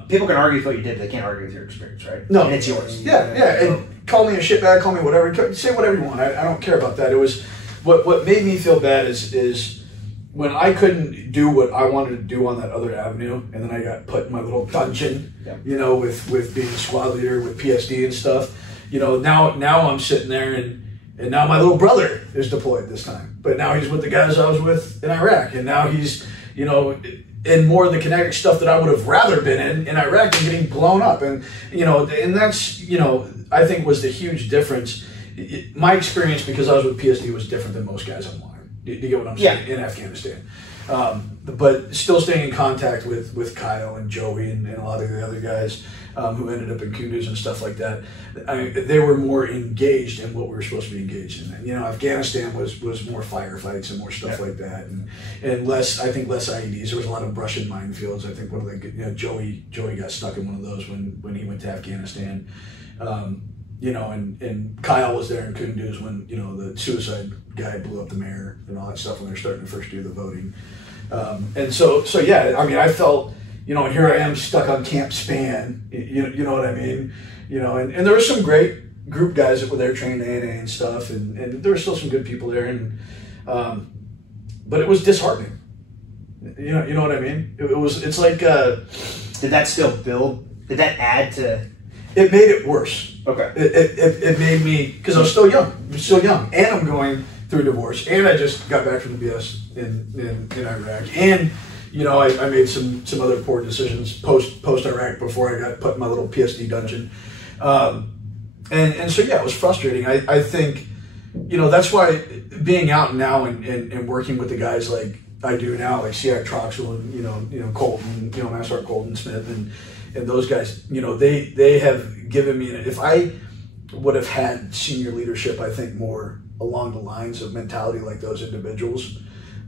People can argue with what you did, but they can't argue with your experience, right? No. And it's yours. Yeah. And call me a shitbag, call me whatever. Say whatever you want. I don't care about that. It was, what made me feel bad is when I couldn't do what I wanted to do on that other avenue, and then I got put in my little dungeon, you know, with being a squad leader with PSD and stuff, you know, now I'm sitting there and now my little brother is deployed this time. But now he's with the guys I was with in Iraq, and now he's, you know, in more of the kinetic stuff that I would have rather been in Iraq and getting blown up. And, you know, and that's, you know, I think was the huge difference. My experience, because I was with PSD, was different than most guys online. Do you get what I'm saying? In Afghanistan. But still staying in contact with Kyle and Joey and a lot of the other guys who ended up in Kunduz and stuff like that. They were more engaged in what we were supposed to be engaged in. And, you know, Afghanistan was more firefights and more stuff like that, and less IEDs. There was a lot of brush and minefields. I think one of the, you know, Joey got stuck in one of those when he went to Afghanistan. You know, and Kyle was there in Kunduz when, you know, the suicide guy blew up the mayor and all that stuff when they're starting to first do the voting. And so yeah, I mean, I felt, you know, here I am stuck on Camp Span, you know what I mean? You know, and there were some great group guys that were there training AA and stuff, and there were still some good people there, and but it was disheartening. You know what I mean? It's like, did that still build? Did that add to? It made it worse. Okay. It made me, because I was still young, and I'm going through a divorce, and I just got back from the BS in Iraq, and, you know, I made some other poor decisions post Iraq before I got put in my little PSD dungeon, and so yeah, it was frustrating. I think, you know, that's why being out now and working with the guys like I do now, like Seac Troxel and you know Colton, you know, Master Sergeant Colton Smith and those guys, you know, they have given me, if I would have had senior leadership, I think more along the lines of mentality like those individuals,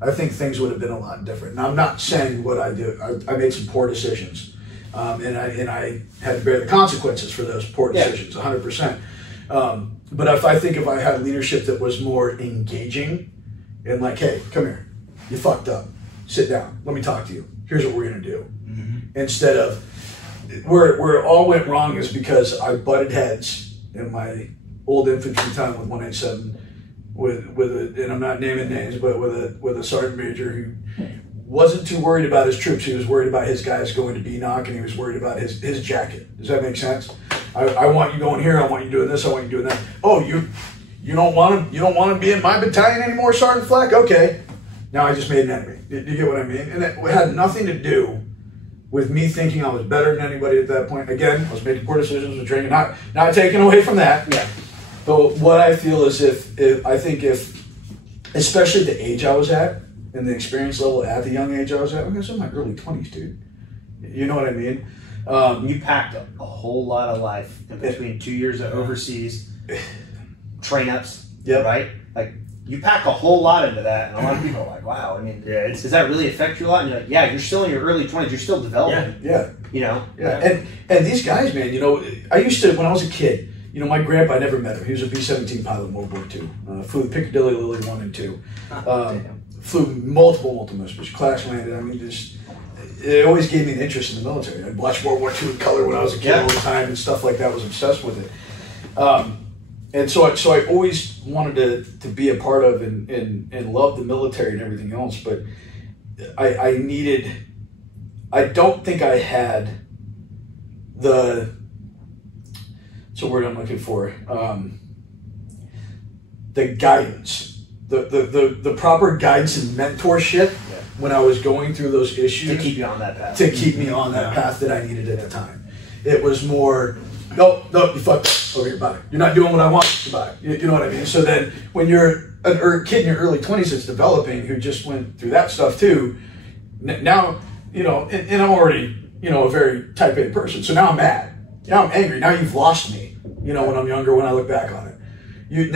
I think things would have been a lot different. Now, I'm not saying what I do. I made some poor decisions, and I had to bear the consequences for those poor decisions, 100%. But if I had leadership that was more engaging and like, hey, come here, you fucked up, sit down, let me talk to you. Here's what we're gonna do. Instead of where it all went wrong is because I butted heads in my old infantry time with 187 and I'm not naming names, but with a sergeant major who wasn't too worried about his troops. He was worried about his guys going to BNOC, and he was worried about his jacket. Does that make sense? I want you going here. I want you doing this. I want you doing that. Oh, you don't want to be in my battalion anymore, Sergeant Flack? Okay. Now I just made an enemy. You get what I mean? And it had nothing to do with me thinking I was better than anybody at that point. Again, I was making poor decisions with training, not taken away from that. Yeah. But what I feel is if especially the age I was at and the experience level at the young age I was at, I was in my early 20s, dude. You know what I mean? You packed a whole lot of life in between 2 years of overseas train ups, right? Like, you pack a whole lot into that, and a lot of people are like, wow, I mean, does that really affect you a lot? And you're like, yeah, you're still in your early 20s, you're still developing. Yeah. You know? Yeah. And these guys, man, you know, I used to, when I was a kid, you know, my grandpa, I never met him. He was a B-17 pilot in World War II. Flew the Piccadilly Lily 1 and 2. Flew multiple missions, crash landed. I mean, it always gave me an interest in the military. I watched World War II in color when I was a kid all the time and stuff like that. I was obsessed with it. And so I always wanted to be a part of and love the military and everything else. But I don't think I had what's the word I'm looking for? The guidance, the proper guidance and mentorship when I was going through those issues to keep you on that path. To keep me on that path that I needed at the time. It was more, no, you fucked up. Over here, bye. You're not doing what I want. Goodbye. You know what I mean? So then, when you're a kid in your early 20s that's developing, who just went through that stuff too, now, you know, and I'm already, you know, a very type A person. So now I'm mad. Now I'm angry. Now you've lost me. You know, when I'm younger, when I look back on it, in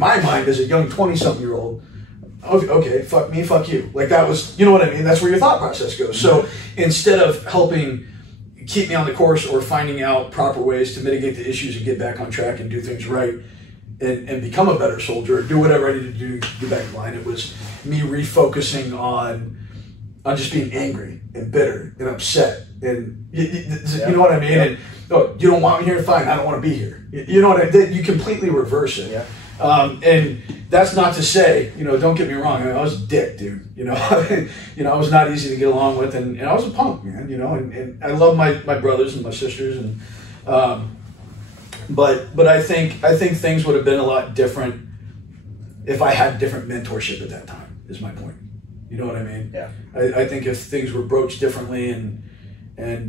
my mind, as a young 20-something-year-old, okay, fuck me, fuck you. Like that was, you know what I mean? That's where your thought process goes. So instead of helping keep me on the course or finding out proper ways to mitigate the issues and get back on track and do things right and become a better soldier, or do whatever I needed to do to get back in line, it was me refocusing on just being angry and bitter and upset. And you know what I mean? And you don't want me here? Fine, I don't want to be here. You know what I mean? You completely reverse it. Yeah. And that's not to say, you know, don't get me wrong. I mean, I was a dick, dude. You know, I was not easy to get along with, and I was a punk, man. You know, and I love my brothers and my sisters, and but I think things would have been a lot different if I had different mentorship at that time. Is my point. You know what I mean? Yeah. I think if things were broached differently, and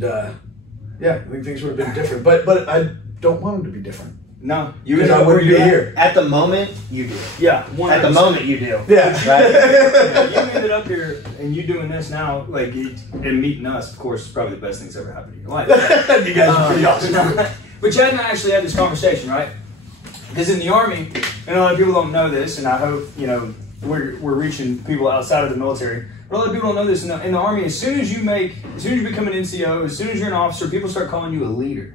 I think things would have been different. But I don't want them to be different. No, because I wouldn't be here. At the moment, you do. Yeah, 100%. At the moment, you do. Yeah. Right? You ended up here, and you doing this now, like, and meeting us, of course, is probably the best thing that's ever happened in your life. You guys are pretty awesome. But Chad and I actually had this conversation, right? Because in the Army, and a lot of people don't know this, and I hope, you know, we're reaching people outside of the military. But a lot of people don't know this. In the Army, as soon as you become an NCO, as soon as you're an officer, people start calling you a leader.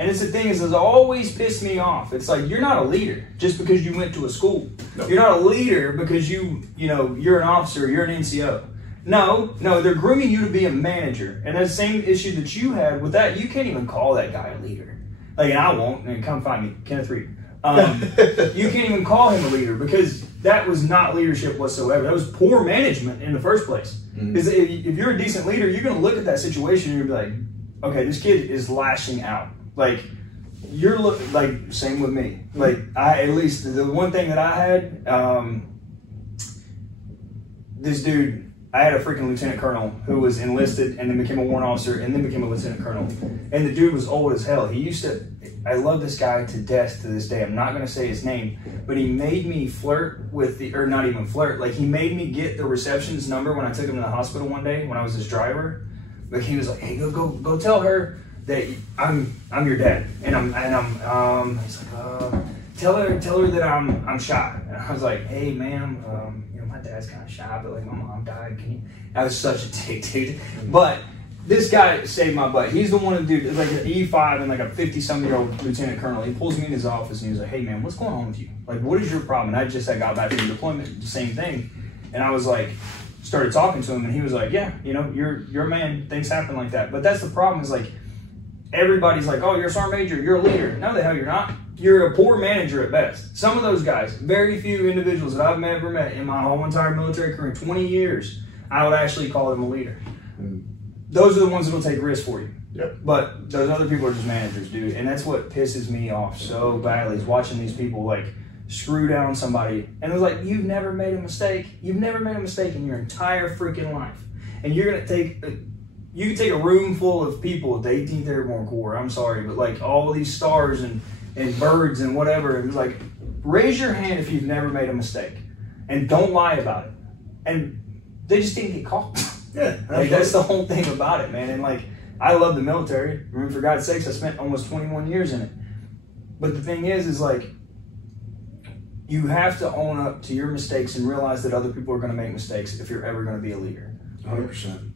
And it's the thing is, it's always pissed me off. It's like, you're not a leader just because you went to a school. Nope. You're not a leader because you're an officer, you're an NCO. No, they're grooming you to be a manager. And that same issue that you had with that, you can't even call that guy a leader. Like, and I won't, and come find me, Kenneth Reed. You can't even call him a leader because that was not leadership whatsoever. That was poor management in the first place. Because if you're a decent leader, you're going to look at that situation and you're going to be like, okay, this kid is lashing out. Like, you're like, same with me. Like, at least the one thing that I had, this dude, I had a freaking lieutenant colonel who was enlisted and then became a warrant officer and then became a lieutenant colonel. And the dude was old as hell. I love this guy to death to this day. I'm not going to say his name, but he made me flirt with or not even flirt. Like, he made me get the reception's number when I took him to the hospital one day when I was his driver. Like, he was like, hey, go tell her that I'm your dad, and he's like, tell her that I'm shy. And I was like, hey man, my dad's kind of shy, but like my mom died. I was such a dick, dude. But this guy saved my butt. He's the one who did like an E5 and like a 50-some-year-old lieutenant colonel. He pulls me in his office and he's like, "Hey man, what's going on with you? Like, what is your problem?" And I got back from deployment, the same thing. And I was like, started talking to him, and he was like, "Yeah, you know, you're a man. Things happen like that." But that's the problem. Is like everybody's like, "Oh, you're a sergeant major. You're a leader." No, the hell you're not. You're a poor manager at best. Some of those guys, very few individuals that I've ever met in my whole entire military career, 20 years, I would actually call them a leader. Those are the ones that will take risks for you. Yep. But those other people are just managers, dude. And that's what pisses me off so badly, is watching these people like screw down somebody. And it's like, you've never made a mistake. You've never made a mistake in your entire freaking life. And you're going to take, you can take a room full of people at the 18th Airborne Corps, I'm sorry, but like all these stars and birds and whatever. And it's like, raise your hand if you've never made a mistake. And don't lie about it. And they just didn't get caught. Yeah, like, that's the whole thing about it, man. And like, I love the military. I mean, for God's sakes, I spent almost 21 years in it. But the thing is like, you have to own up to your mistakes and realize that other people are going to make mistakes if you're ever going to be a leader. 100%.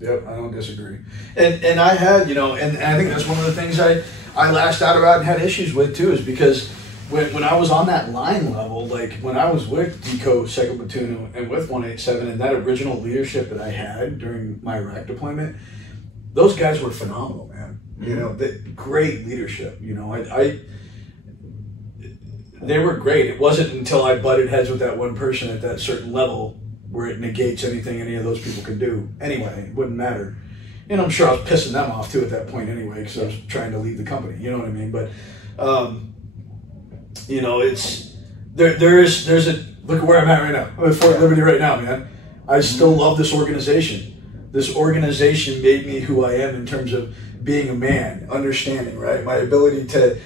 Yep, I don't disagree. And I had, you know, and I think that's one of the things I lashed out about and had issues with too, is because when I was on that line level, like when I was with DECO 2nd Platoon and with 187 and that original leadership that I had during my Iraq deployment, those guys were phenomenal, man. Mm-hmm. You know, great leadership. You know, they were great. It wasn't until I butted heads with that one person at that certain level where it negates anything any of those people can do. Anyway, it wouldn't matter. And I'm sure I was pissing them off too at that point anyway, because I was trying to leave the company. You know what I mean? But you know, it's there's a look at where I'm at right now. I'm at Fort Liberty right now, man. I still love this organization. This organization made me who I am in terms of being a man, understanding, right? My ability to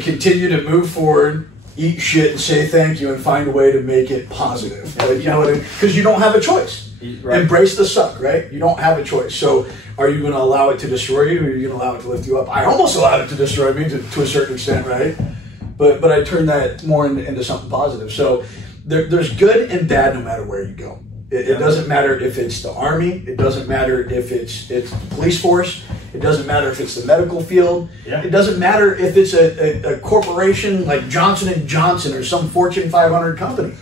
continue to move forward, eat shit and say thank you and find a way to make it positive. Right? You know what I mean? Because you don't have a choice. Right. Embrace the suck, right? You don't have a choice. So are you going to allow it to destroy you, or are you going to allow it to lift you up? I almost allowed it to destroy me to a certain extent, right? But I turned that more into something positive. So there's good and bad no matter where you go. It doesn't matter if it's the Army. It doesn't matter if it's the police force. It doesn't matter if it's the medical field. Yeah. It doesn't matter if it's a corporation like Johnson & Johnson or some Fortune 500 company.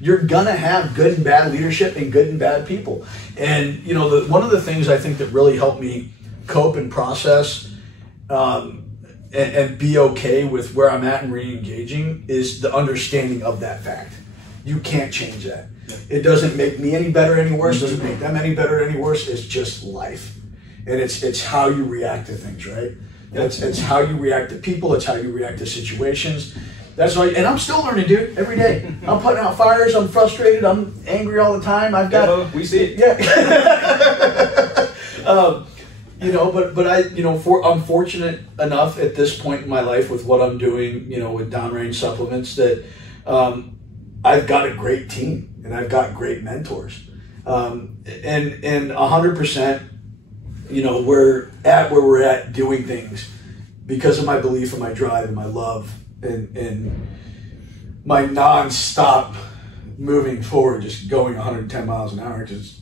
You're going to have good and bad leadership and good and bad people. And, you know, one of the things I think that really helped me cope and process and be okay with where I'm at and re-engaging is the understanding of that fact. You can't change that. It doesn't make me any better, any worse. It doesn't make them any better, any worse. It's just life. And it's how you react to things, right? It's how you react to people. It's how you react to situations. That's why, and I'm still learning, dude, every day. I'm putting out fires. I'm frustrated. I'm angry all the time. I've got... we see it. Yeah. You know, but I, you know, I'm fortunate enough at this point in my life with what I'm doing, you know, with downrange supplements that I've got a great team and I've got great mentors. And 100%, you know, we're at where we're at doing things because of my belief and my drive and my love and my non-stop moving forward, just going 110 miles an hour. Just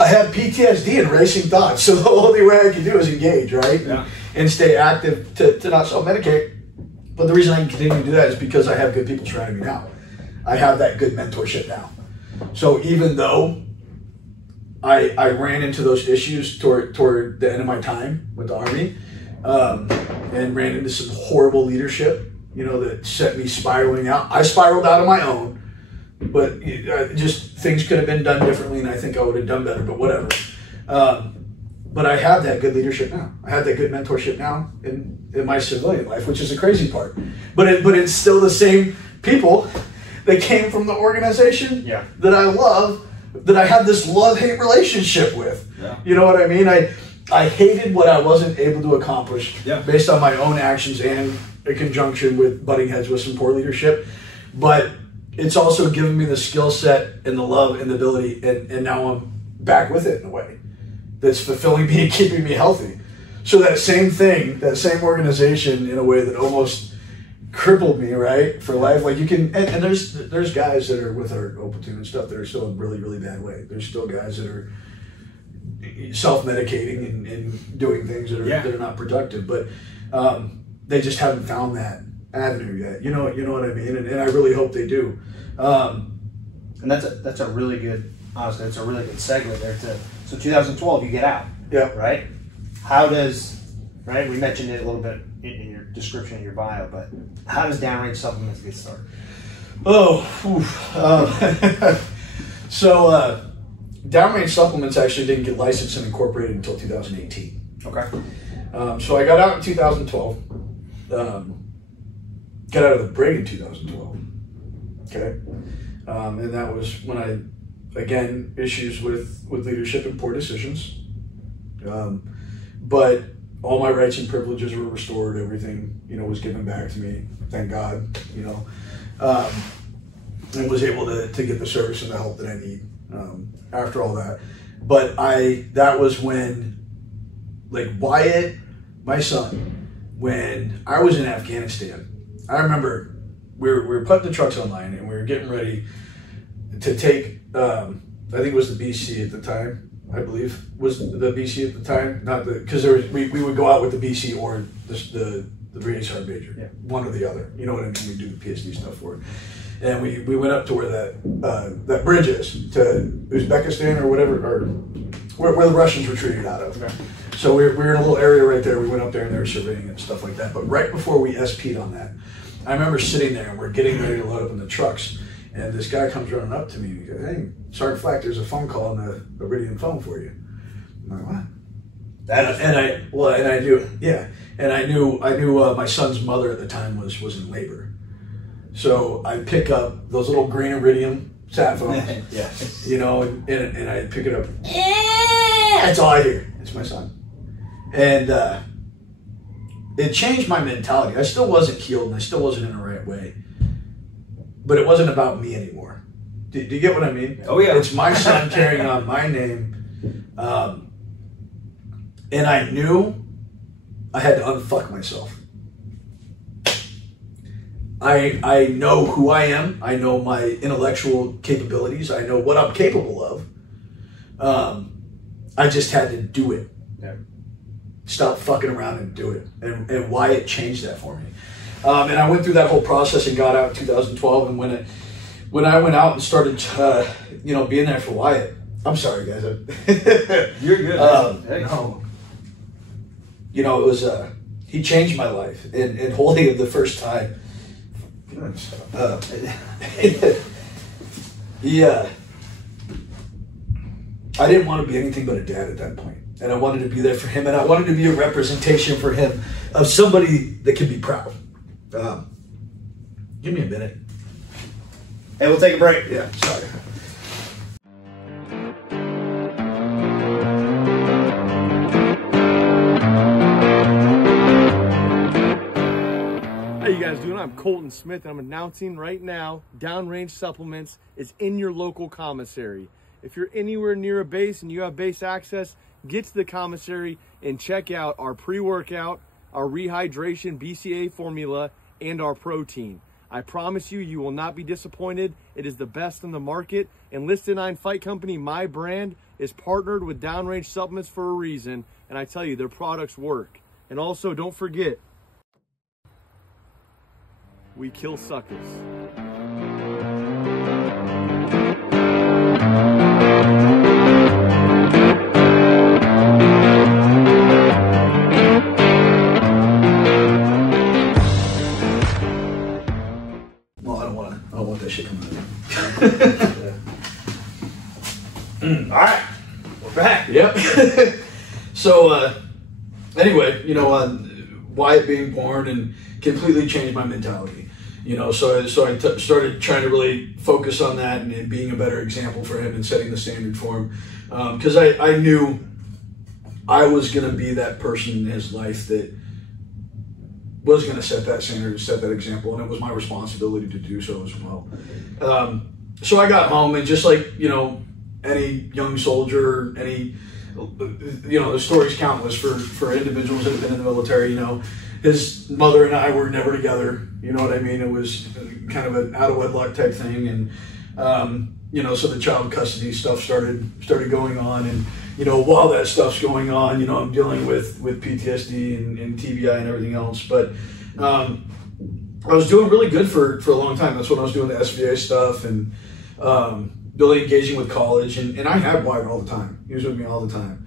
I have PTSD and racing thoughts, so the only way I can do is engage, right? Yeah. And stay active to not self-medicate. But the reason I can continue to do that is because I have good people surrounding me now. I have that good mentorship now. So even though I ran into those issues toward the end of my time with the Army, and ran into some horrible leadership, you know, that set me spiraling out. I spiraled out on my own, but just things could have been done differently, and I think I would have done better, but whatever. But I have that good leadership now. I have that good mentorship now in my civilian life, which is the crazy part. But it's still the same people that came from the organization that I love, that I have this love-hate relationship with. Yeah. You know what I mean? I hated what I wasn't able to accomplish based on my own actions and in conjunction with butting heads with some poor leadership. But it's also given me the skill set and the love and the ability, and now I'm back with it in a way that's fulfilling me and keeping me healthy. So that same thing, that same organization in a way that almost crippled me, right, for life. Like you can, and there's guys that are with our old platoon and stuff that are still in really, really bad way. There's still guys that are self-medicating and doing things that are not productive. But they just haven't found that avenue yet. You know what I mean? And I really hope they do. And that's a really good, honestly, that's a really good segue there too. So 2012, you get out. Yeah. Right? How does, right, we mentioned it a little bit in your description of your bio, but how does DownRange Supplements get started? So DownRange Supplements actually didn't get licensed and incorporated until 2018. Okay. So I got out in 2012. Got out of the brig in 2012. Okay. And that was when I, again, issues with leadership and poor decisions. But all my rights and privileges were restored. Everything, was given back to me. Thank God, and was able to get the service and the help that I need after all that. But that was when, like Wyatt, my son, when I was in Afghanistan, I remember we were putting the trucks online and we were getting ready to take, I think it was the BC at the time, I believe, was the BC at the time, not the, because we would go out with the BC or the British Sergeant Major, one or the other. You know what I mean? We do the PSD stuff for it. And we went up to where that bridge is, to Uzbekistan or whatever, or where the Russians retreated out of. Okay. So we were in a little area right there. We went up there and they were surveying and stuff like that. But right before we SP'd on that, I remember sitting there and we're getting ready to load up in the trucks. And this guy comes running up to me and he goes, "Hey, Sergeant Flack, there's a phone call on the Iridium phone for you." I'm like, "What?" And I knew my son's mother at the time was in labor. So I pick up those little green Iridium sat phones, and I pick it up. That's all I hear. It's my son. And it changed my mentality. I still wasn't healed and I still wasn't in the right way. But it wasn't about me anymore. Do you get what I mean? Oh, yeah. It's my son carrying on my name. And I knew I had to unfuck myself. I know who I am. I know my intellectual capabilities. I know what I'm capable of. I just had to do it. Yeah. Stop fucking around and do it. And Wyatt changed that for me. And I went through that whole process and got out in 2012. And when I went out and started, being there for Wyatt, I'm sorry, guys. You're good. No. It was, he changed my life. And holding it the first time. I didn't want to be anything but a dad at that point. And I wanted to be there for him. And I wanted to be a representation for him of somebody that can be proud. Give me a minute. Hey, we'll take a break. Yeah, sorry. How you guys doing? I'm Colton Smith, and I'm announcing right now, DownRange Supplements is in your local commissary. If you're anywhere near a base and you have base access, get to the commissary and check out our pre-workout, our rehydration BCA formula, and our protein. I promise you will not be disappointed. It is the best in the market. And Listed 9 Fight Company, my brand, is partnered with DownRange Supplements for a reason. And I tell you, their products work. And also, don't forget, we kill suckers. Shit coming All right, we're back. Yep. So anyway, Wyatt being born and completely changed my mentality. So I started trying to really focus on that and being a better example for him and setting the standard for him, because I knew I was going to be that person in his life that was going to set that standard, set that example, and it was my responsibility to do so as well. So I got home, and just like, any young soldier, any, the story's countless for individuals that have been in the military, his mother and I were never together, you know what I mean? It was kind of an out of wedlock type thing, and so the child custody stuff started going on, and while that stuff's going on, I'm dealing with PTSD and TBI and everything else. But I was doing really good for a long time. That's when I was doing the SVA stuff and really engaging with college. And I had Wyatt all the time. He was with me all the time.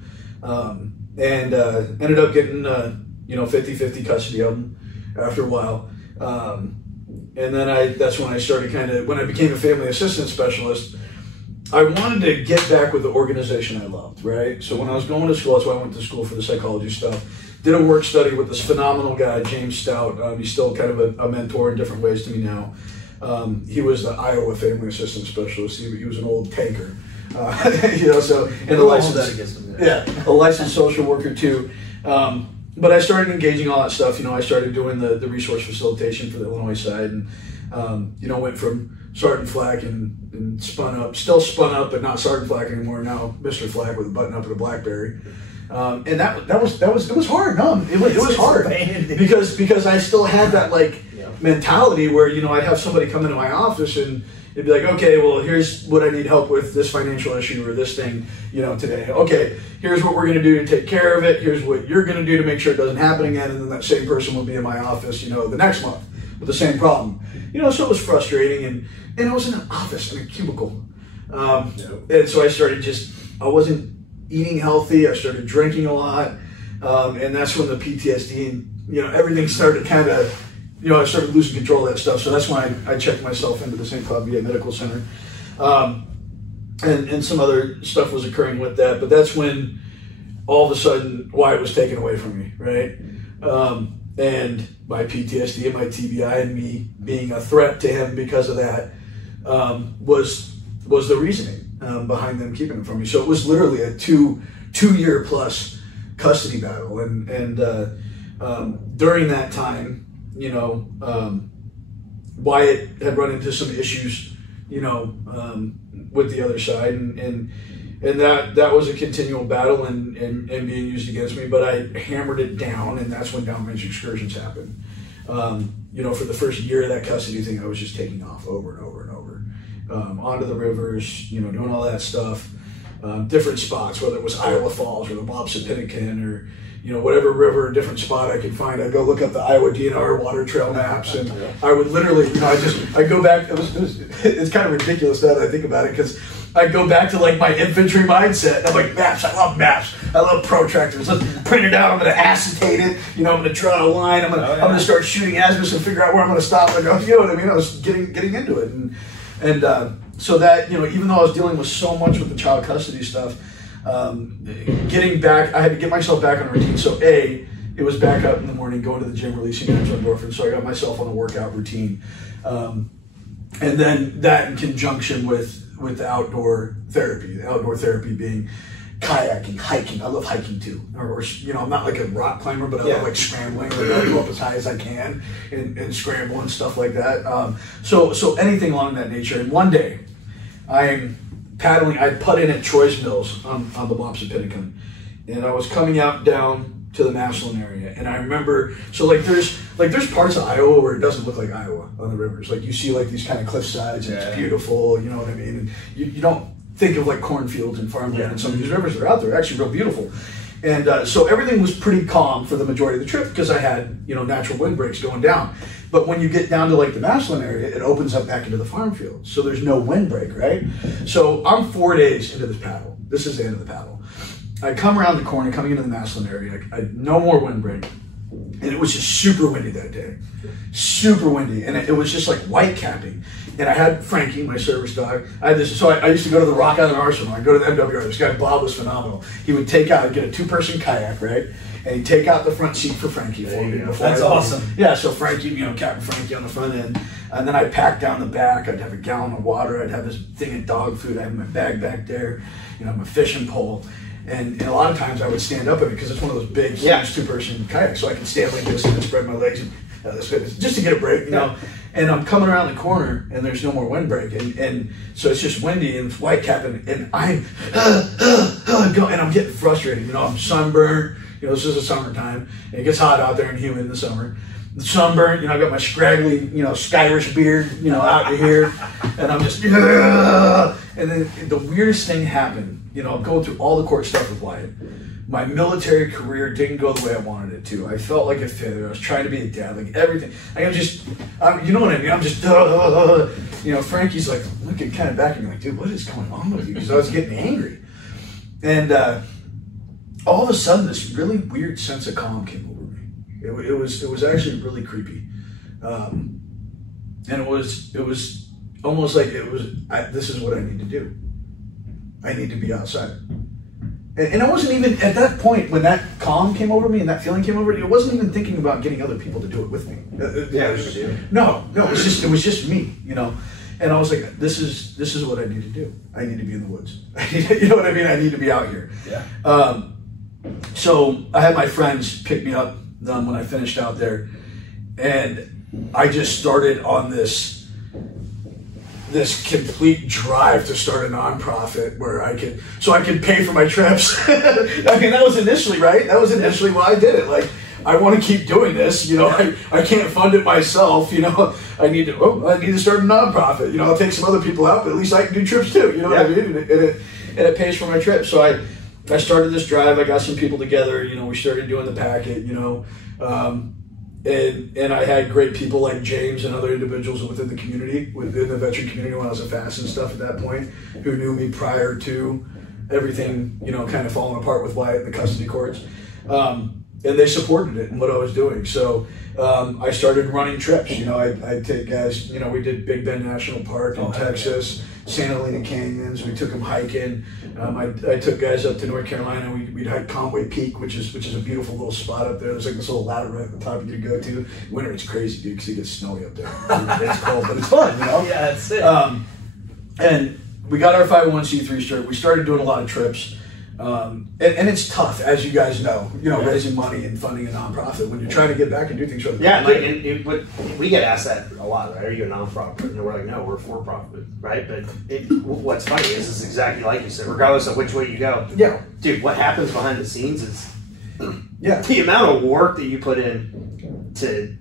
And ended up getting 50-50 custody of him after a while. And then that's when I started when I became a family assistance specialist, I wanted to get back with the organization I loved, right? So when I was going to school, that's why I went to school for the psychology stuff. Did a work study with this phenomenal guy, James Stout. He's still kind of a mentor in different ways to me now. He was the Iowa family assistance specialist. He was an old tanker, and a licensed social worker too. But I started engaging all that stuff. I started doing the resource facilitation for the Illinois side, and went from Sergeant Flack and still spun up, but not Sergeant Flack anymore. Now Mr. Flack with a button up and a BlackBerry. And it was hard. No, it was hard because I still had that mentality where I'd have somebody come into my office and it'd be like, okay, well, here's what I need help with, this financial issue or this thing, today. Okay, here's what we're going to do to take care of it. Here's what you're going to do to make sure it doesn't happen again. And then that same person will be in my office, the next month with the same problem. So it was frustrating. And I was in an office, in a cubicle. And so I wasn't eating healthy. I started drinking a lot. And that's when the PTSD and, everything started I started losing control of that stuff. So that's why I checked myself into the St. Cloud VA Medical Center. And some other stuff was occurring with that. But that's when all of a sudden Wyatt was taken away from me, right? And my PTSD and my TBI and me being a threat to him because of that was the reasoning behind them keeping him from me. So it was literally a two-year plus custody battle. And during that time, Wyatt had run into some issues, with the other side, and that was a continual battle and being used against me. But I hammered it down, and that's when downrange excursions happened. For the first year of that custody thing, I was just taking off over and over and over, onto the rivers, doing all that stuff, different spots, whether it was Iowa Falls or the Bobsapinnakin or whatever river, different spot I could find. I'd go look up the Iowa DNR water trail maps, and I would literally, I'd go back. It's kind of ridiculous now that I think about it, because I'd go back to my infantry mindset. I'm like, maps. I love maps. I love protractors. Let's print it out. I'm going to acetate it. I'm going to draw a line. I'm going to start shooting azimuths and figure out where I'm going to stop. I was getting into it, and so that even though I was dealing with so much with the child custody stuff. Getting back, I had to get myself back on a routine. So it was back up in the morning, going to the gym, releasing endorphins. So I got myself on a workout routine. And then that in conjunction with the outdoor therapy being kayaking, hiking. I love hiking too. Or I'm not like a rock climber, but I love scrambling. I go up as high as I can and scramble and stuff like that. So anything along that nature. And one day, I'm paddling. I'd put in at Troy's Mills on the Bobsapinnakin, and I was coming out down to the Massillon area, and I remember there's parts of Iowa where it doesn't look like Iowa on the rivers. You see these kind of cliff sides, and it's beautiful, you know what I mean? And you don't think of cornfields and farmland, and some of these rivers that are out there are actually real beautiful. And so everything was pretty calm for the majority of the trip because I had natural windbreaks going down. But when you get down to the Massillon area, it opens up back into the farm field. So there's no windbreak, right? So I'm 4 days into this paddle. This is the end of the paddle. I come around the corner, coming into the Massillon area. No more windbreak. And it was just super windy that day. Super windy. And it was just white capping. And I had Frankie, my service dog. I used to go to the Rock Island Arsenal. I'd go to the MWR. This guy, Bob, was phenomenal. He would take out, I'd get a two-person kayak, right? And he'd take out the front seat for Frankie for me. That's awesome. Yeah, so Frankie, Captain Frankie on the front end. And then I'd pack down the back. I'd have a gallon of water. I'd have this thing of dog food. I had my bag back there, my fishing pole. And a lot of times I would stand up in it because it's one of those big, huge two-person kayaks. So I can stand like this and spread my legs and just to get a break, And I'm coming around the corner and there's no more windbreak. And so it's just windy and it's white capping. And I'm and I'm getting frustrated. I'm sunburned. This is the summertime. And it gets hot out there and humid in the summer. sunburnt, you know, I got my scraggly, you know, Skyrish beard, you know, out to here, and I'm just, and then the weirdest thing happened, you know, I'm going through all the court stuff with Wyatt. My military career didn't go the way I wanted it to. I felt like a failure. I was trying to be a dad, like everything. Like you know what I mean? I'm just, you know, Frankie's like looking kind of back at me like, dude, what is going on with you? Because I was getting angry. And all of a sudden, this really weird sense of calm came over me. It was actually really creepy, and it was almost like this is what I need to do. I need to be outside, and I wasn't even at that point when that calm came over me and that feeling came over me. I wasn't even thinking about getting other people to do it with me. No, it was just me, you know. And I was like, this is what I need to do. I need to be in the woods. You know what I mean? I need to be out here. Yeah. So I had my friends pick me up when I finished out there, and I just started on this complete drive to start a nonprofit where I could pay for my trips. I mean, that was initially, right? That was initially why I did it. Like, I want to keep doing this, you know, I can't fund it myself, you know, I need to start a nonprofit, you know, I'll take some other people out, but at least I can do trips too, you know what I mean? And it pays for my trip. So I started this drive, I got some people together, you know, we started doing the packet, you know, and I had great people like James and other individuals within the community, within the veteran community when I was a FAST and stuff at that point, who knew me prior to everything, you know, kind of falling apart with Wyatt and the custody courts. And they supported it and what I was doing. So I started running trips. You know, I'd take guys, you know, we did Big Bend National Park in Texas, Santa Helena Canyons. We took them hiking. I took guys up to North Carolina. We'd hike Conway Peak, which is a beautiful little spot up there. There's like this little ladder right at the top you could go to. Winter, it's crazy, dude, because it gets snowy up there. It's cold, but it's fun, you know? Yeah, that's it. And we got our 501c3 started. We started doing a lot of trips. And it's tough, as you guys know, you know, raising money and funding a nonprofit when you're trying to get back and do things for other people. Like, we get asked that a lot, right? Are you a nonprofit? And we're like, no, we're for-profit, right? But what's funny is it's exactly like you said, regardless of which way you go. Yeah. Dude, what happens behind the scenes is the amount of work that you put in to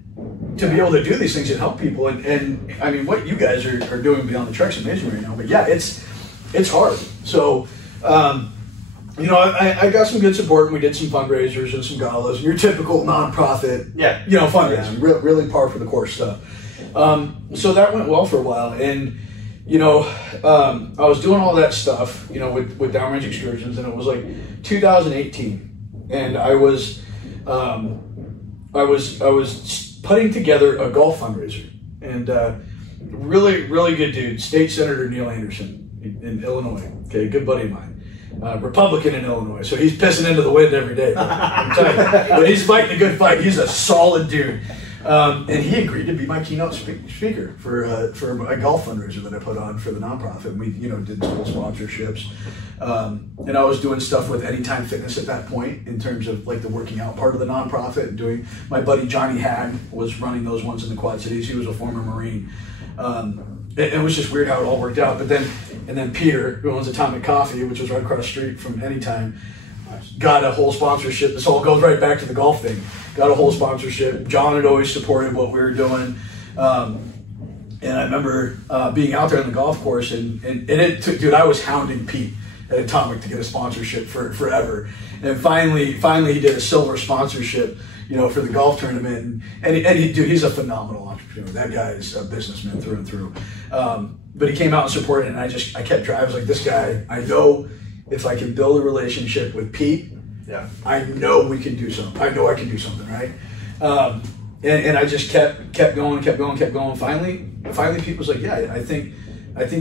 be able to do these things and help people. And I mean, what you guys are doing beyond the trucks is amazing right now. But yeah, it's hard. So, you know, I got some good support, and we did some fundraisers and some galas, and your typical nonprofit, you know, fundraising, really par for the course stuff. So that went well for a while, and you know, I was doing all that stuff, you know, with downrange excursions, and it was like 2018, and I was putting together a golf fundraiser, and really good dude, State Senator Neil Anderson in Illinois, okay, good buddy of mine. Republican in Illinois, so he's pissing into the wind every day. But he's fighting a good fight. He's a solid dude, and he agreed to be my keynote speaker for a golf fundraiser that I put on for the nonprofit. We, you know, did school sponsorships, and I was doing stuff with Anytime Fitness at that point in terms of like the working out part of the nonprofit. And doing my buddy Johnny Hag was running those ones in the Quad Cities. He was a former Marine. It was just weird how it all worked out. But then Peter, who owns Atomic Coffee, which was right across the street from Anytime, got a whole sponsorship. This all goes right back to the golf thing. Got a whole sponsorship. John had always supported what we were doing. And I remember being out there on the golf course, and it took, dude, I was hounding Pete at Atomic to get a sponsorship for forever. And finally he did a silver sponsorship, you know, for the golf tournament. And he, dude, he's a phenomenal entrepreneur. That guy is a businessman through and through. But he came out and supported it, and I kept driving. I was like, this guy, I know if I can build a relationship with Pete, I know we can do something. I know I can do something, right? And I just kept going. Finally Pete was like, yeah, I think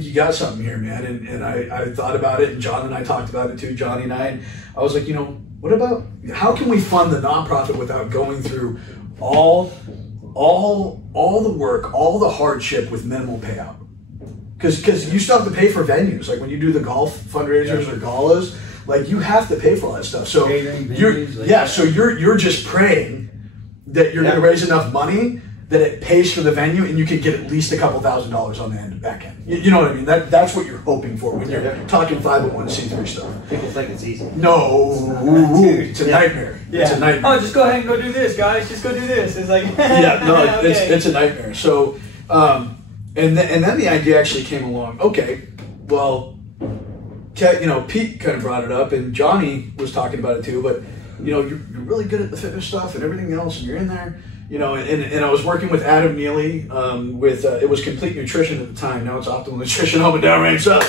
you got something here, man. And I thought about it, and John and I talked about it too, Johnny and I was like, you know, what about, how can we fund the nonprofit without going through all the work, all the hardship with minimal payout? Because you still have to pay for venues. Like when you do the golf fundraisers or galas, like you have to pay for all that stuff. So you're just praying that you're going to raise enough money that it pays for the venue, and you can get at least a couple $1,000s on the end back end. You know what I mean? That's what you're hoping for when you're talking 501c3 stuff. People think it's easy. No, it's a nightmare. Yeah. It's a nightmare. Oh, just go ahead and go do this, guys. Just go do this. It's like yeah, no, okay. it's a nightmare. So, and then the idea actually came along. Okay, well, Pete kind of brought it up, and Johnny was talking about it too. But you're really good at the fitness stuff and everything else, and you're in there. And I was working with Adam Neely with it was Complete Nutrition at the time. Now it's Optimal Nutrition Home and Downrange Subs.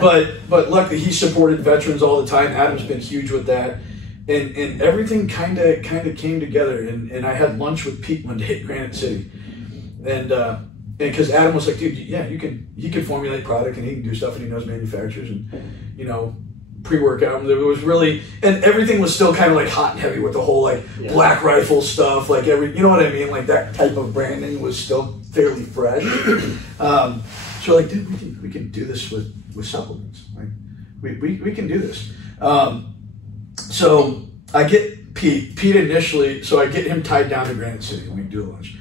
But luckily he supported veterans all the time. Adam's been huge with that, and everything kind of came together. And I had lunch with Pete one day at Granite City, and because Adam was like, dude, yeah, he can formulate product and he can do stuff and he knows manufacturers and pre-workout. It was really, and everything was still kind of like hot and heavy with the whole Black Rifle stuff, like you know what I mean? Like that type of branding was still fairly fresh. So like, dude, we can do this with supplements. Like we can do this. So I get Pete initially, so I get him tied down to Granite City and we do lunch.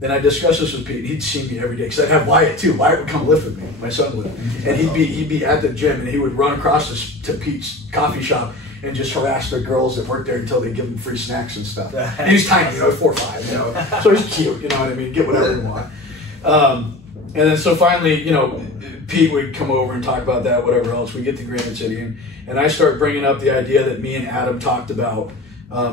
And I discussed this with Pete. He'd see me every day because I'd have Wyatt too. Wyatt would come lift with me. My son would, and he'd be at the gym and he would run across to Pete's coffee shop and just harass the girls that worked there until they give him free snacks and stuff. And he's tiny, 4'5", so he's cute. You know what I mean? Get whatever you want. And then so finally, Pete would come over and talk about that, whatever else. We get to Granite City and I start bringing up the idea that me and Adam talked about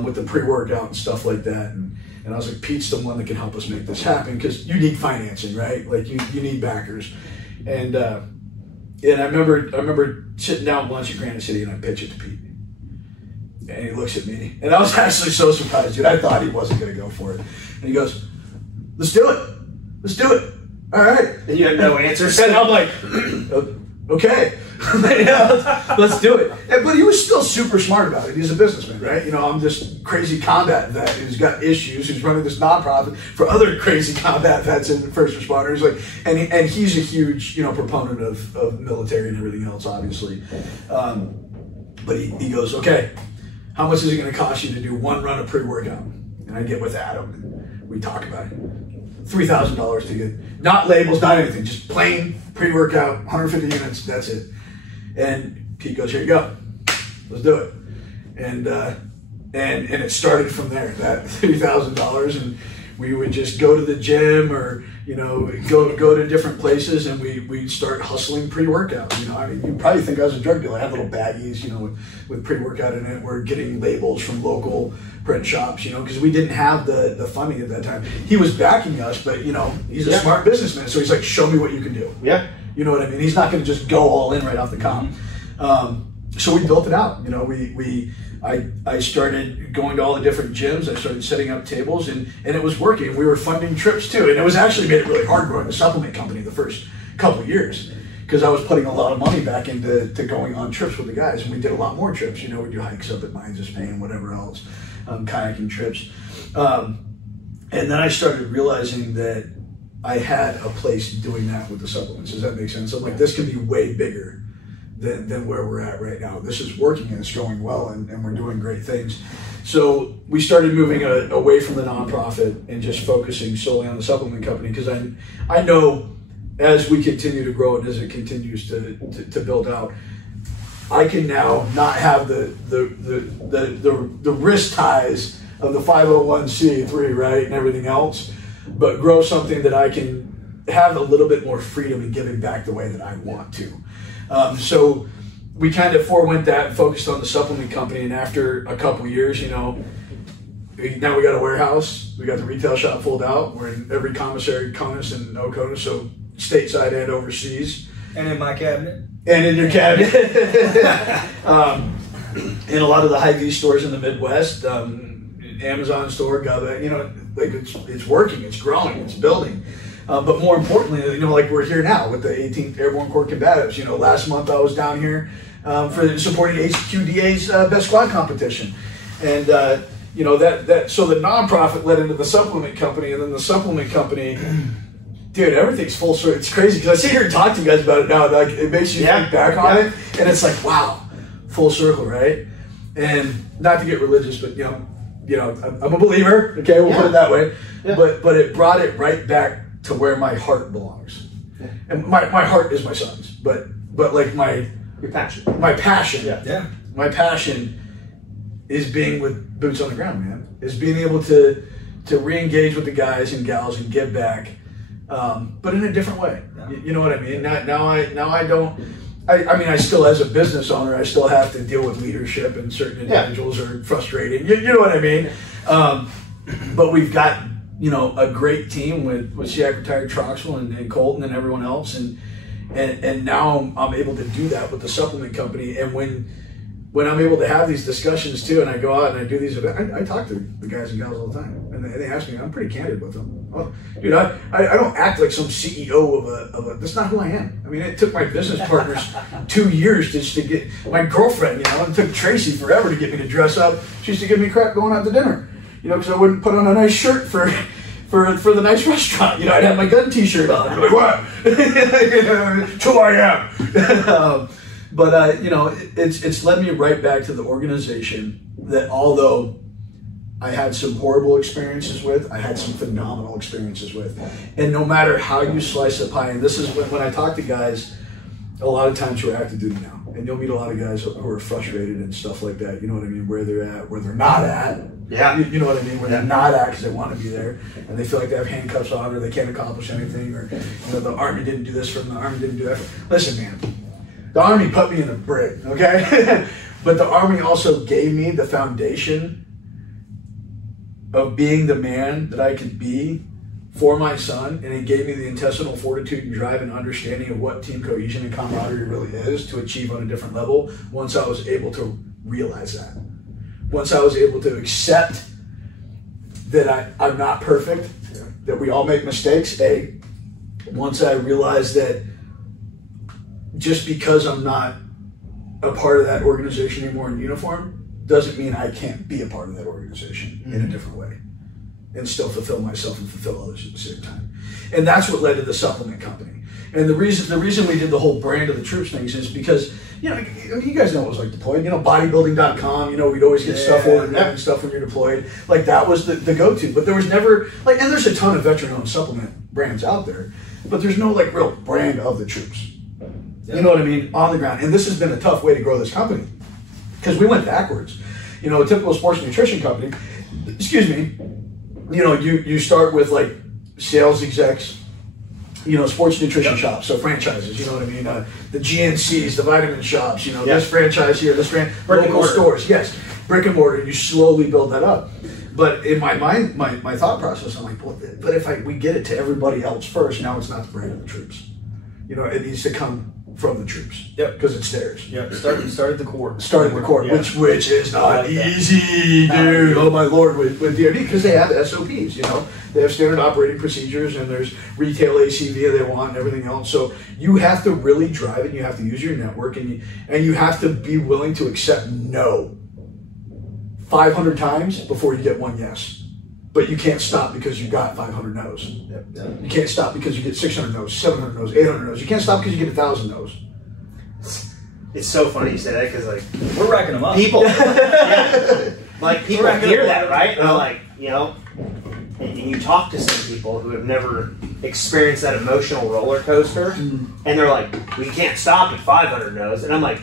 with the pre-workout and stuff like that. And I was like, Pete's the one that can help us make this happen because you need financing, right? Like you need backers. And I remember sitting down at lunch at Granite City and I pitch it to Pete. And he looks at me. And I was actually so surprised, dude. I thought he wasn't going to go for it. And he goes, let's do it. Let's do it. All right. And you had no answers. And I'm like, okay. Let's do it. But he was still super smart about it. He's a businessman, right? I'm this crazy combat vet who's got issues, who's running this nonprofit for other crazy combat vets and first responders. And he's a huge, proponent of military and everything else, obviously. But he goes, okay, how much is it going to cost you to do one run of pre-workout? And I get with Adam and we talk about it. $3,000 to get, not labels, not anything, just plain pre-workout, 150 units, that's it. And Pete goes, here you go, let's do it. And it started from there, that $3,000, and we would just go to the gym or go to different places and we'd start hustling pre-workout. I mean, you probably think I was a drug dealer. I had little baggies, with pre-workout in it. We're getting labels from local print shops, because we didn't have the funding at that time. He was backing us, but he's a smart businessman, so he's like, show me what you can do. Yeah. You know what I mean? He's not going to just go all in right off the comp. So we built it out. I started going to all the different gyms. I started setting up tables, and it was working. We were funding trips too, and it was actually made it really hard growing the supplement company the first couple of years because I was putting a lot of money back into going on trips with the guys, and we did a lot more trips. We do hikes up at Mines of Spain, whatever else, kayaking trips, and then I started realizing that I had a place doing that with the supplements. Does that make sense? I'm like, this can be way bigger than where we're at right now. This is working and it's going well and we're doing great things. So we started moving away from the nonprofit and just focusing solely on the supplement company because I know as we continue to grow and as it continues to build out, I can now not have the wrist ties of the 501c3, right, and everything else, but grow something that I can have a little bit more freedom in giving back the way that I want to. So we kind of forewent that and focused on the supplement company. And after a couple years, now we got a warehouse. We got the retail shop pulled out. We're in every commissary, CONUS and OCONUS, so stateside and overseas. And in my cabinet. And in your cabinet. In a lot of the Hy-Vee stores in the Midwest, Amazon store, Gova, it's working, it's growing, it's building. But more importantly, like we're here now with the 18th Airborne Corps Combatives. Last month I was down here for supporting HQDA's Best Squad competition. And, so the nonprofit led into the supplement company, and then the supplement company, dude, everything's full circle. It's crazy because I sit here and talk to you guys about it now. Like, it makes you think back on it, and it's like, wow, full circle, right? And not to get religious, but, you know, I'm a believer. Okay, we'll put it that way. Yeah. But it brought it right back to where my heart belongs. Yeah. And my heart is my son's, but like your passion. My passion. Yeah. My passion is being with boots on the ground, man. Is being able to re-engage with the guys and gals and give back, but in a different way. Yeah. You know what I mean? Now I don't. I mean, I still, as a business owner, I still have to deal with leadership, and certain individuals are frustrating. You know what I mean? But we've got, you know, a great team with Seac retired Troxel and Colton and everyone else, and now I'm able to do that with the supplement company. And when I'm able to have these discussions too, and I go out and I do these events, I talk to the guys and gals all the time, and they ask me. I'm pretty candid with them. Oh, dude, I don't act like some CEO of a. That's not who I am. I mean, it took my business partners 2 years just to get my girlfriend. You know, it took Tracy forever to get me to dress up. She used to give me crap going out to dinner. You know, because I wouldn't put on a nice shirt for the nice restaurant. You know, I'd have my gun T-shirt on. I'm like, what? It's who I am. But you know, it's led me right back to the organization that, although I had some horrible experiences with, I had some phenomenal experiences with. And no matter how you slice the pie, and this is when I talk to guys, a lot of times who are active duty now, and you'll meet a lot of guys who are frustrated and stuff like that. You know what I mean? Where they're at, where they're not at. Yeah. You know what I mean? Where they're not at because they want to be there, and they feel like they have handcuffs on, or they can't accomplish anything, or you know, the Army didn't do this for them, the Army didn't do that for them. Listen, man, the Army put me in a brick, okay? But the Army also gave me the foundation of being the man that I could be for my son, and it gave me the intestinal fortitude and drive and understanding of what team cohesion and camaraderie really is to achieve on a different level once I was able to realize that. Once I was able to accept that I'm not perfect, that we all make mistakes, once I realized that just because I'm not a part of that organization anymore in uniform doesn't mean I can't be a part of that organization in a different way and still fulfill myself and fulfill others at the same time. And that's what led to the supplement company. And the reason we did the whole brand of the troops things is because, you know, you guys know what it was like deployed. You know, bodybuilding.com, you know, we'd always get stuff ordered and stuff when you're deployed. Like, that was the go-to. But there was never, like, and there's a ton of veteran-owned supplement brands out there, but there's no, like, real brand of the troops. You know what I mean? On the ground. And this has been a tough way to grow this company because we went backwards. You know, a typical sports nutrition company, excuse me, you know, you start with like sales execs, you know, sports nutrition shops, so franchises, you know what I mean? The GNCs, the vitamin shops, you know, this franchise here, this local stores, yes, brick and mortar, you slowly build that up. But in my mind, my thought process, I'm like, well, but if we get it to everybody else first, now it's not the brand of the troops. You know, it needs to come from the troops. Yep. Because it's theirs. Yep. Start at the core. Start at the core, which is not easy, dude. Oh my Lord, with DoD, because they have SOPs, you know. They have standard operating procedures, and there's retail ACV they want and everything else. So you have to really drive it, and you have to use your network, and you have to be willing to accept no 500 times before you get one yes. But you can't stop because you got 500 no's. Yep. You can't stop because you get 600 no's, 700 no's, 800 no's. You can't stop because you get 1,000 no's. It's so funny you say that because, like, we're racking them up. People, like, people hear that, right? And like, you know, and you talk to some people who have never experienced that emotional roller coaster, and they're like, well, you can't stop at 500 no's. And I'm like,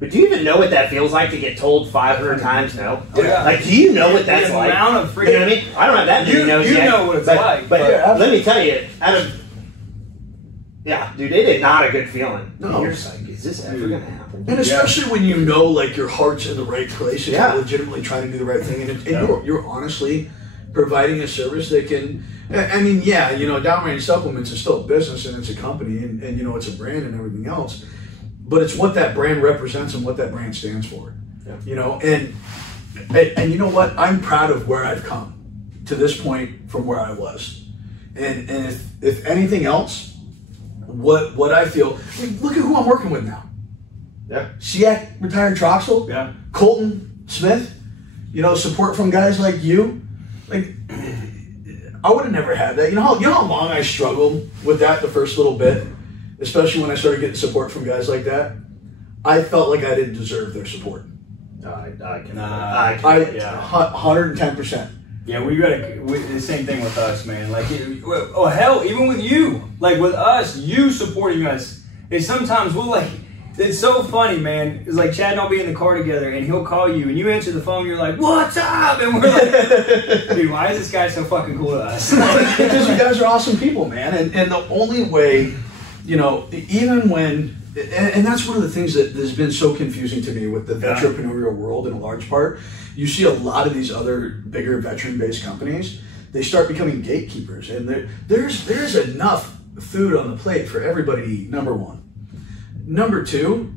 but do you even know what that feels like to get told 500 times no? Yeah. Like, do you know what that's like? The amount of freaking, you know what I mean? I don't have that many no's you yet. You know what it's like. But let me tell you, dude, it is not a good feeling. No. You're just like, is this ever going to happen? And especially when you know, like, your heart's in the right place and you're legitimately trying to do the right thing, and you're honestly providing a service that can, I mean, you know, DownRange Supplements is still a business and it's a company and you know, it's a brand and everything else. But it's what that brand represents and what that brand stands for, you know. And you know what? I'm proud of where I've come to this point from where I was. And if anything else, what I feel, I mean, look at who I'm working with now. Yeah. Seac retired Troxel. Yeah. Colton Smith. You know, support from guys like you. Like, I would have never had that. You know how long I struggled with that the first little bit. Especially when I started getting support from guys like that, I felt like I didn't deserve their support. I can. Yeah, 110%. Yeah, we got the same thing with us, man. Like, oh hell, even with you, like with us, you supporting us. It's sometimes we'll like. It's so funny, man. It's like Chad and I'll be in the car together, and he'll call you, and you answer the phone. You're like, "What's up?" And we're like, "Dude, why is this guy so fucking cool to us?" Because you guys are awesome people, man. And the only way, you know, even when, and that's one of the things that has been so confusing to me with the entrepreneurial world in a large part. You see a lot of these other bigger veteran-based companies. They start becoming gatekeepers, and there's enough food on the plate for everybody to eat. Number one. Number two,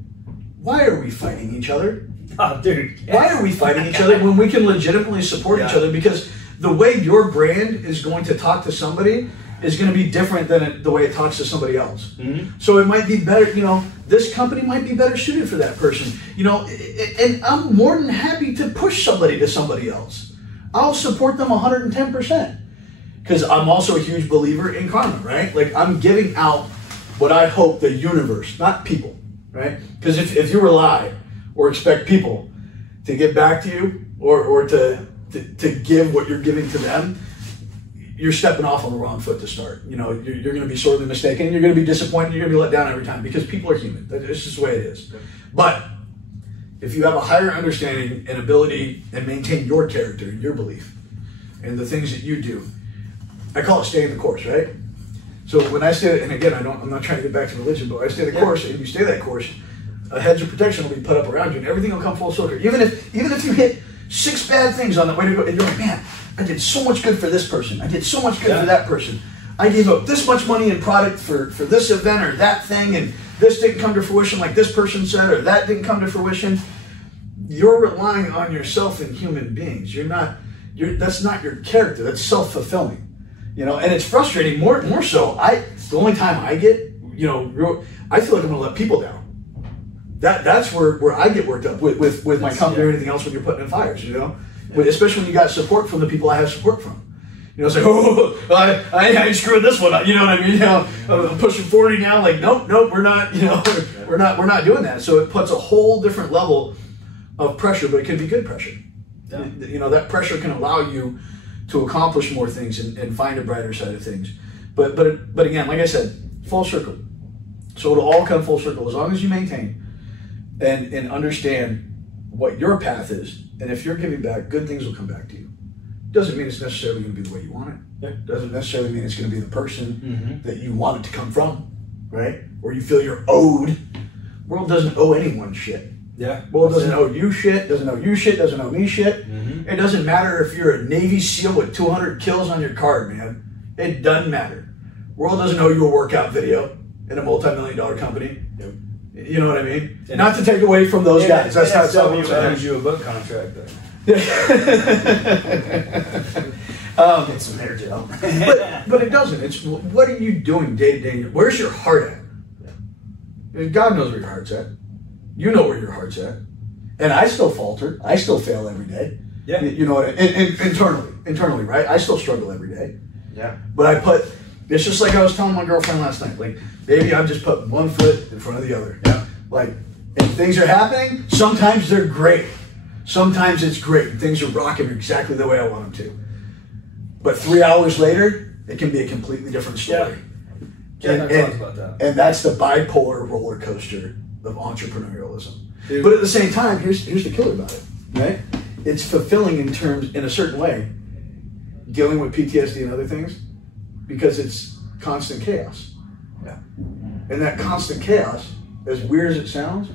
why are we fighting each other? Oh, dude. Yes. Why are we fighting each other when we can legitimately support each other? Because the way your brand is going to talk to somebody is going to be different than the way it talks to somebody else. Mm-hmm. So it might be better, you know, this company might be better suited for that person. You know, and I'm more than happy to push somebody to somebody else. I'll support them 110%. Because I'm also a huge believer in karma, right? Like, I'm giving out what I hope the universe, not people, right? Because if you rely or expect people to get back to you or to give what you're giving to them, you're stepping off on the wrong foot to start. You know, you're going to be sorely mistaken. You're going to be disappointed. You're going to be let down every time because people are human. It's just the way it is. But if you have a higher understanding and ability and maintain your character, your belief, and the things that you do, I call it staying the course, right? So when I stay, and again, I'm not trying to get back to religion, but I stay the course, and you stay that course, a hedge of protection will be put up around you, and everything will come full circle. Even if you hit 6 bad things on the way to go, and you're like, man, I did so much good for this person. I did so much good for that person. I gave up this much money in product for this event or that thing, and this didn't come to fruition like this person said, or that didn't come to fruition. You're relying on yourself and human beings. That's not your character. That's self-fulfilling. You know, and it's frustrating more so. The only time I get, you know, I feel like I'm going to let people down. That's where I get worked up with my company or anything else when you're putting in fires, you know, especially when you got support from the people I have support from. You know, it's like, oh, I ain't screwing this one up. You know what I mean? You know, I'm pushing 40 now. Like, nope, we're not. You know, we're not doing that. So it puts a whole different level of pressure, but it can be good pressure. Yeah. You know, that pressure can allow you to accomplish more things and find a brighter side of things. But again, like I said, full circle. So it'll all come full circle as long as you maintain and understand what your path is. And if you're giving back, good things will come back to you. Doesn't mean it's necessarily going to be the way you want it. Yeah. Doesn't necessarily mean it's going to be the person that you want it to come from, right? Or you feel you're owed. The world doesn't owe anyone shit. Yeah. World doesn't owe you shit, doesn't owe you shit, doesn't owe me shit. It doesn't matter if you're a Navy SEAL with 200 kills on your card, man. It doesn't matter. World doesn't owe you a workout video in a multi-million-dollar company. Yep. You know what I mean? And not to take away from those guys. That's not something you owes you a book contract, though. Get some hair gel. but it doesn't. It's what are you doing day to day? Where's your heart at? Yeah. God knows where your heart's at. You know where your heart's at. And I still falter. I still fail every day. Yeah. You know what? Internally, right? I still struggle every day. Yeah. But it's just like I was telling my girlfriend last night. Like, baby, I'm just putting one foot in front of the other. Yeah. Like, if things are happening, sometimes they're great. Sometimes it's great. Things are rocking exactly the way I want them to. But 3 hours later, it can be a completely different story. Yeah. And that's the bipolar roller coaster of entrepreneurialism. Dude. But at the same time, here's the killer about it, right? It's fulfilling in a certain way, dealing with PTSD and other things, because it's constant chaos. Yeah. And that constant chaos, as weird as it sounds,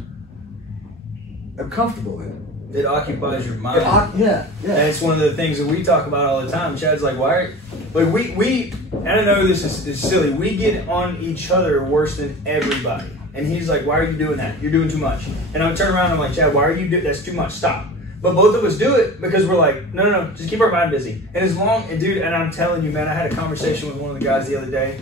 I'm comfortable in. It occupies your mind. Yeah. And it's one of the things that we talk about all the time. Chad's like, why? We and I know this is silly. We get on each other worse than everybody. And he's like, why are you doing that? You're doing too much. And I turn around and I'm like, Chad, why are you doing that's too much? Stop. But both of us do it because we're like, no, just keep our mind busy. And as long, and dude, and I'm telling you, man, I had a conversation with one of the guys the other day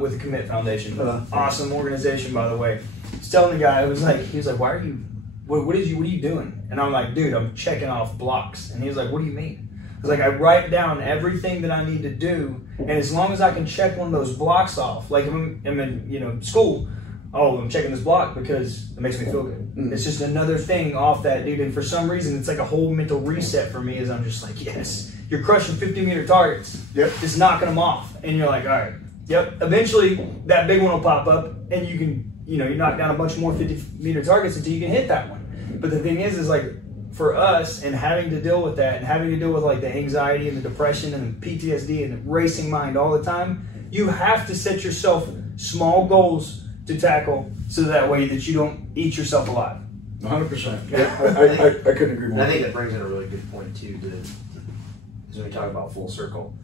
with the Commit Foundation. Awesome organization, by the way. I was telling the guy, he was like, why are you, what are you doing? And I'm like, dude, I'm checking off blocks. And he was like, what do you mean? I was like, I write down everything that I need to do. And as long as I can check one of those blocks off, like I'm in school, oh, I'm checking this block because it makes me feel good. It's just another thing off that, dude. And for some reason, it's like a whole mental reset for me as I'm just like, yes, you're crushing 50-meter targets. Yep. Just knocking them off. And you're like, all right, yep. Eventually, that big one will pop up and you can, you knock down a bunch more 50-meter targets until you can hit that one. But the thing is like, for us, and having to deal with that, and having to deal with like the anxiety and the depression and the PTSD and the racing mind all the time, you have to set yourself small goals to tackle so that way that you don't eat yourself alive. 100%. Yeah, I couldn't agree more. I think that brings in a really good point too, is when we talk about full circle.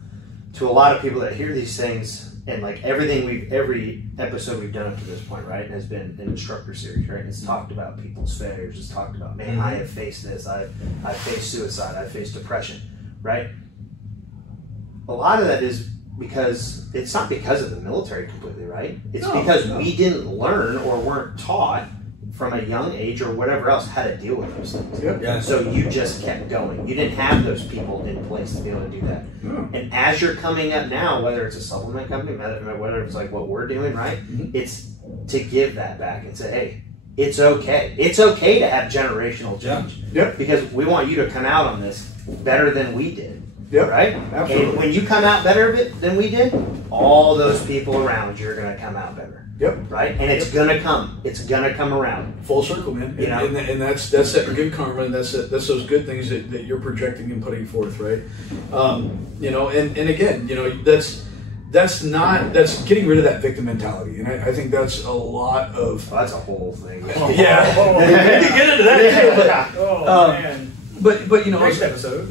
To a lot of people that hear these things, and like every episode we've done up to this point, right, has been an instructor series, right? It's talked about people's failures. It's talked about, man, I have faced this. I've faced suicide. I've faced depression, right? A lot of that is because it's not because of the military completely, right? It's because we didn't learn or weren't taught from a young age or whatever else how to deal with those things. Yep. Yeah. So you just kept going. You didn't have those people in place to be able to do that. And as you're coming up now, whether it's a supplement company, whether it's like what we're doing, right? It's to give that back and say, hey, it's okay. It's okay to have generational change. Yep. Because we want you to come out on this better than we did. Yep. Right? Absolutely. And when you come out better of it than we did, all those people around you are going to come out better. Yep. Right? And it's going to come. It's going to come around. Full circle, man. And that's that good karma, and that's those good things that you're projecting and putting forth, right? And again, that's getting rid of that victim mentality, and I think that's a lot of. That's a whole thing. Yeah. We can get into that too, man. But Next episode.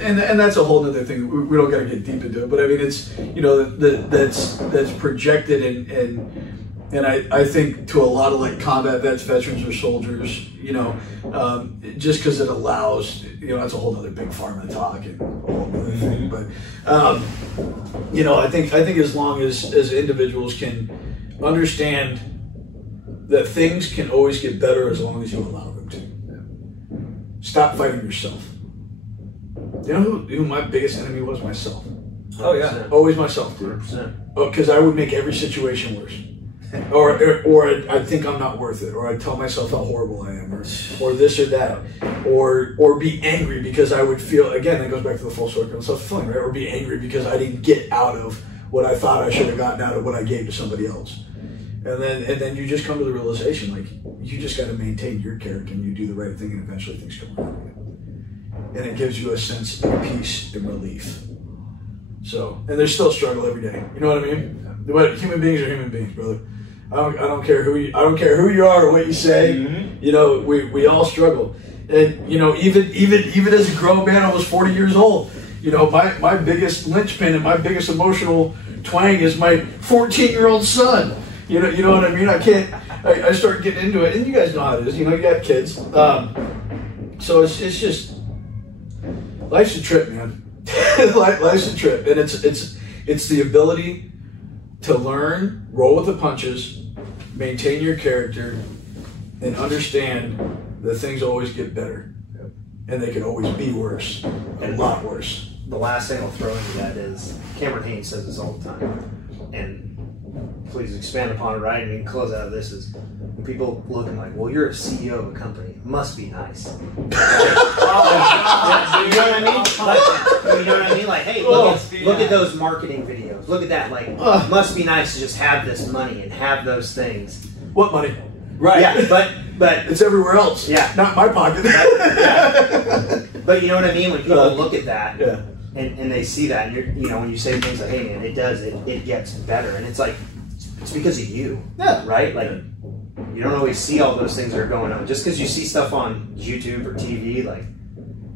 And that's a whole other thing. We don't got to get deep into it, but I mean, it's that's projected and I think to a lot of like combat vets, veterans, or soldiers, just because it allows, that's a whole other big pharma talk and a whole other thing. But I think as long as individuals can understand that things can always get better as long as you allow them to. Stop fighting yourself. You know who my biggest enemy was? Myself. Oh yeah, always myself, dude. 100%. Because I would make every situation worse, or I think I'm not worth it, or I tell myself how horrible I am, or this or that, or be angry because I would feel, again, that goes back to the full circle of self-fulfilling, right? Or be angry because I didn't get out of what I thought I should have gotten out of what I gave to somebody else. And then you just come to the realization, like, you just got to maintain your character and you do the right thing, and eventually things come around. And it gives you a sense of peace and relief. So, and there's still struggle every day. You know what I mean? But human beings are human beings, brother. I don't care who you are or what you say. We all struggle. And even as a grown man, almost 40 years old, my biggest linchpin and my biggest emotional twang is my 14-year-old son. You know what I mean? I start getting into it, and you guys know how it is. You got kids. So it's just, life's a trip, man. Life's a trip, and it's the ability to learn, roll with the punches, maintain your character, and understand that things always get better, and they can always be worse, a lot worse. The last thing I'll throw into that is, Cameron Haynes says this all the time, and please expand upon it, right? And we can close out of this is, when people looking like, well, you're a CEO of a company, it must be nice. You know what I mean? You know what I mean? Like, hey, look at those marketing videos. Look at that. Like, must be nice to just have this money and have those things. What money? Right. Yeah, but it's everywhere else. Yeah. Not my pocket. But you know what I mean? When people look at that, yeah. and they see that, and when you say things like, hey man, it gets better, and it's like, it's because of you. Yeah. Right? Like, you don't always see all those things that are going on. Just because you see stuff on YouTube or TV, like,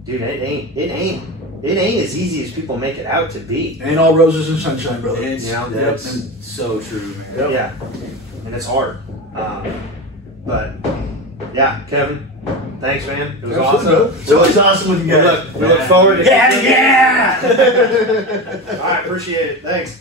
dude, it ain't as easy as people make it out to be. Ain't all roses and sunshine, brother. It's so true, man. Yep. Yeah. And it's hard. But yeah, Kevin, thanks, man. It was awesome. It's always awesome with you guys. We look forward to Yeah! All right, appreciate it. Thanks.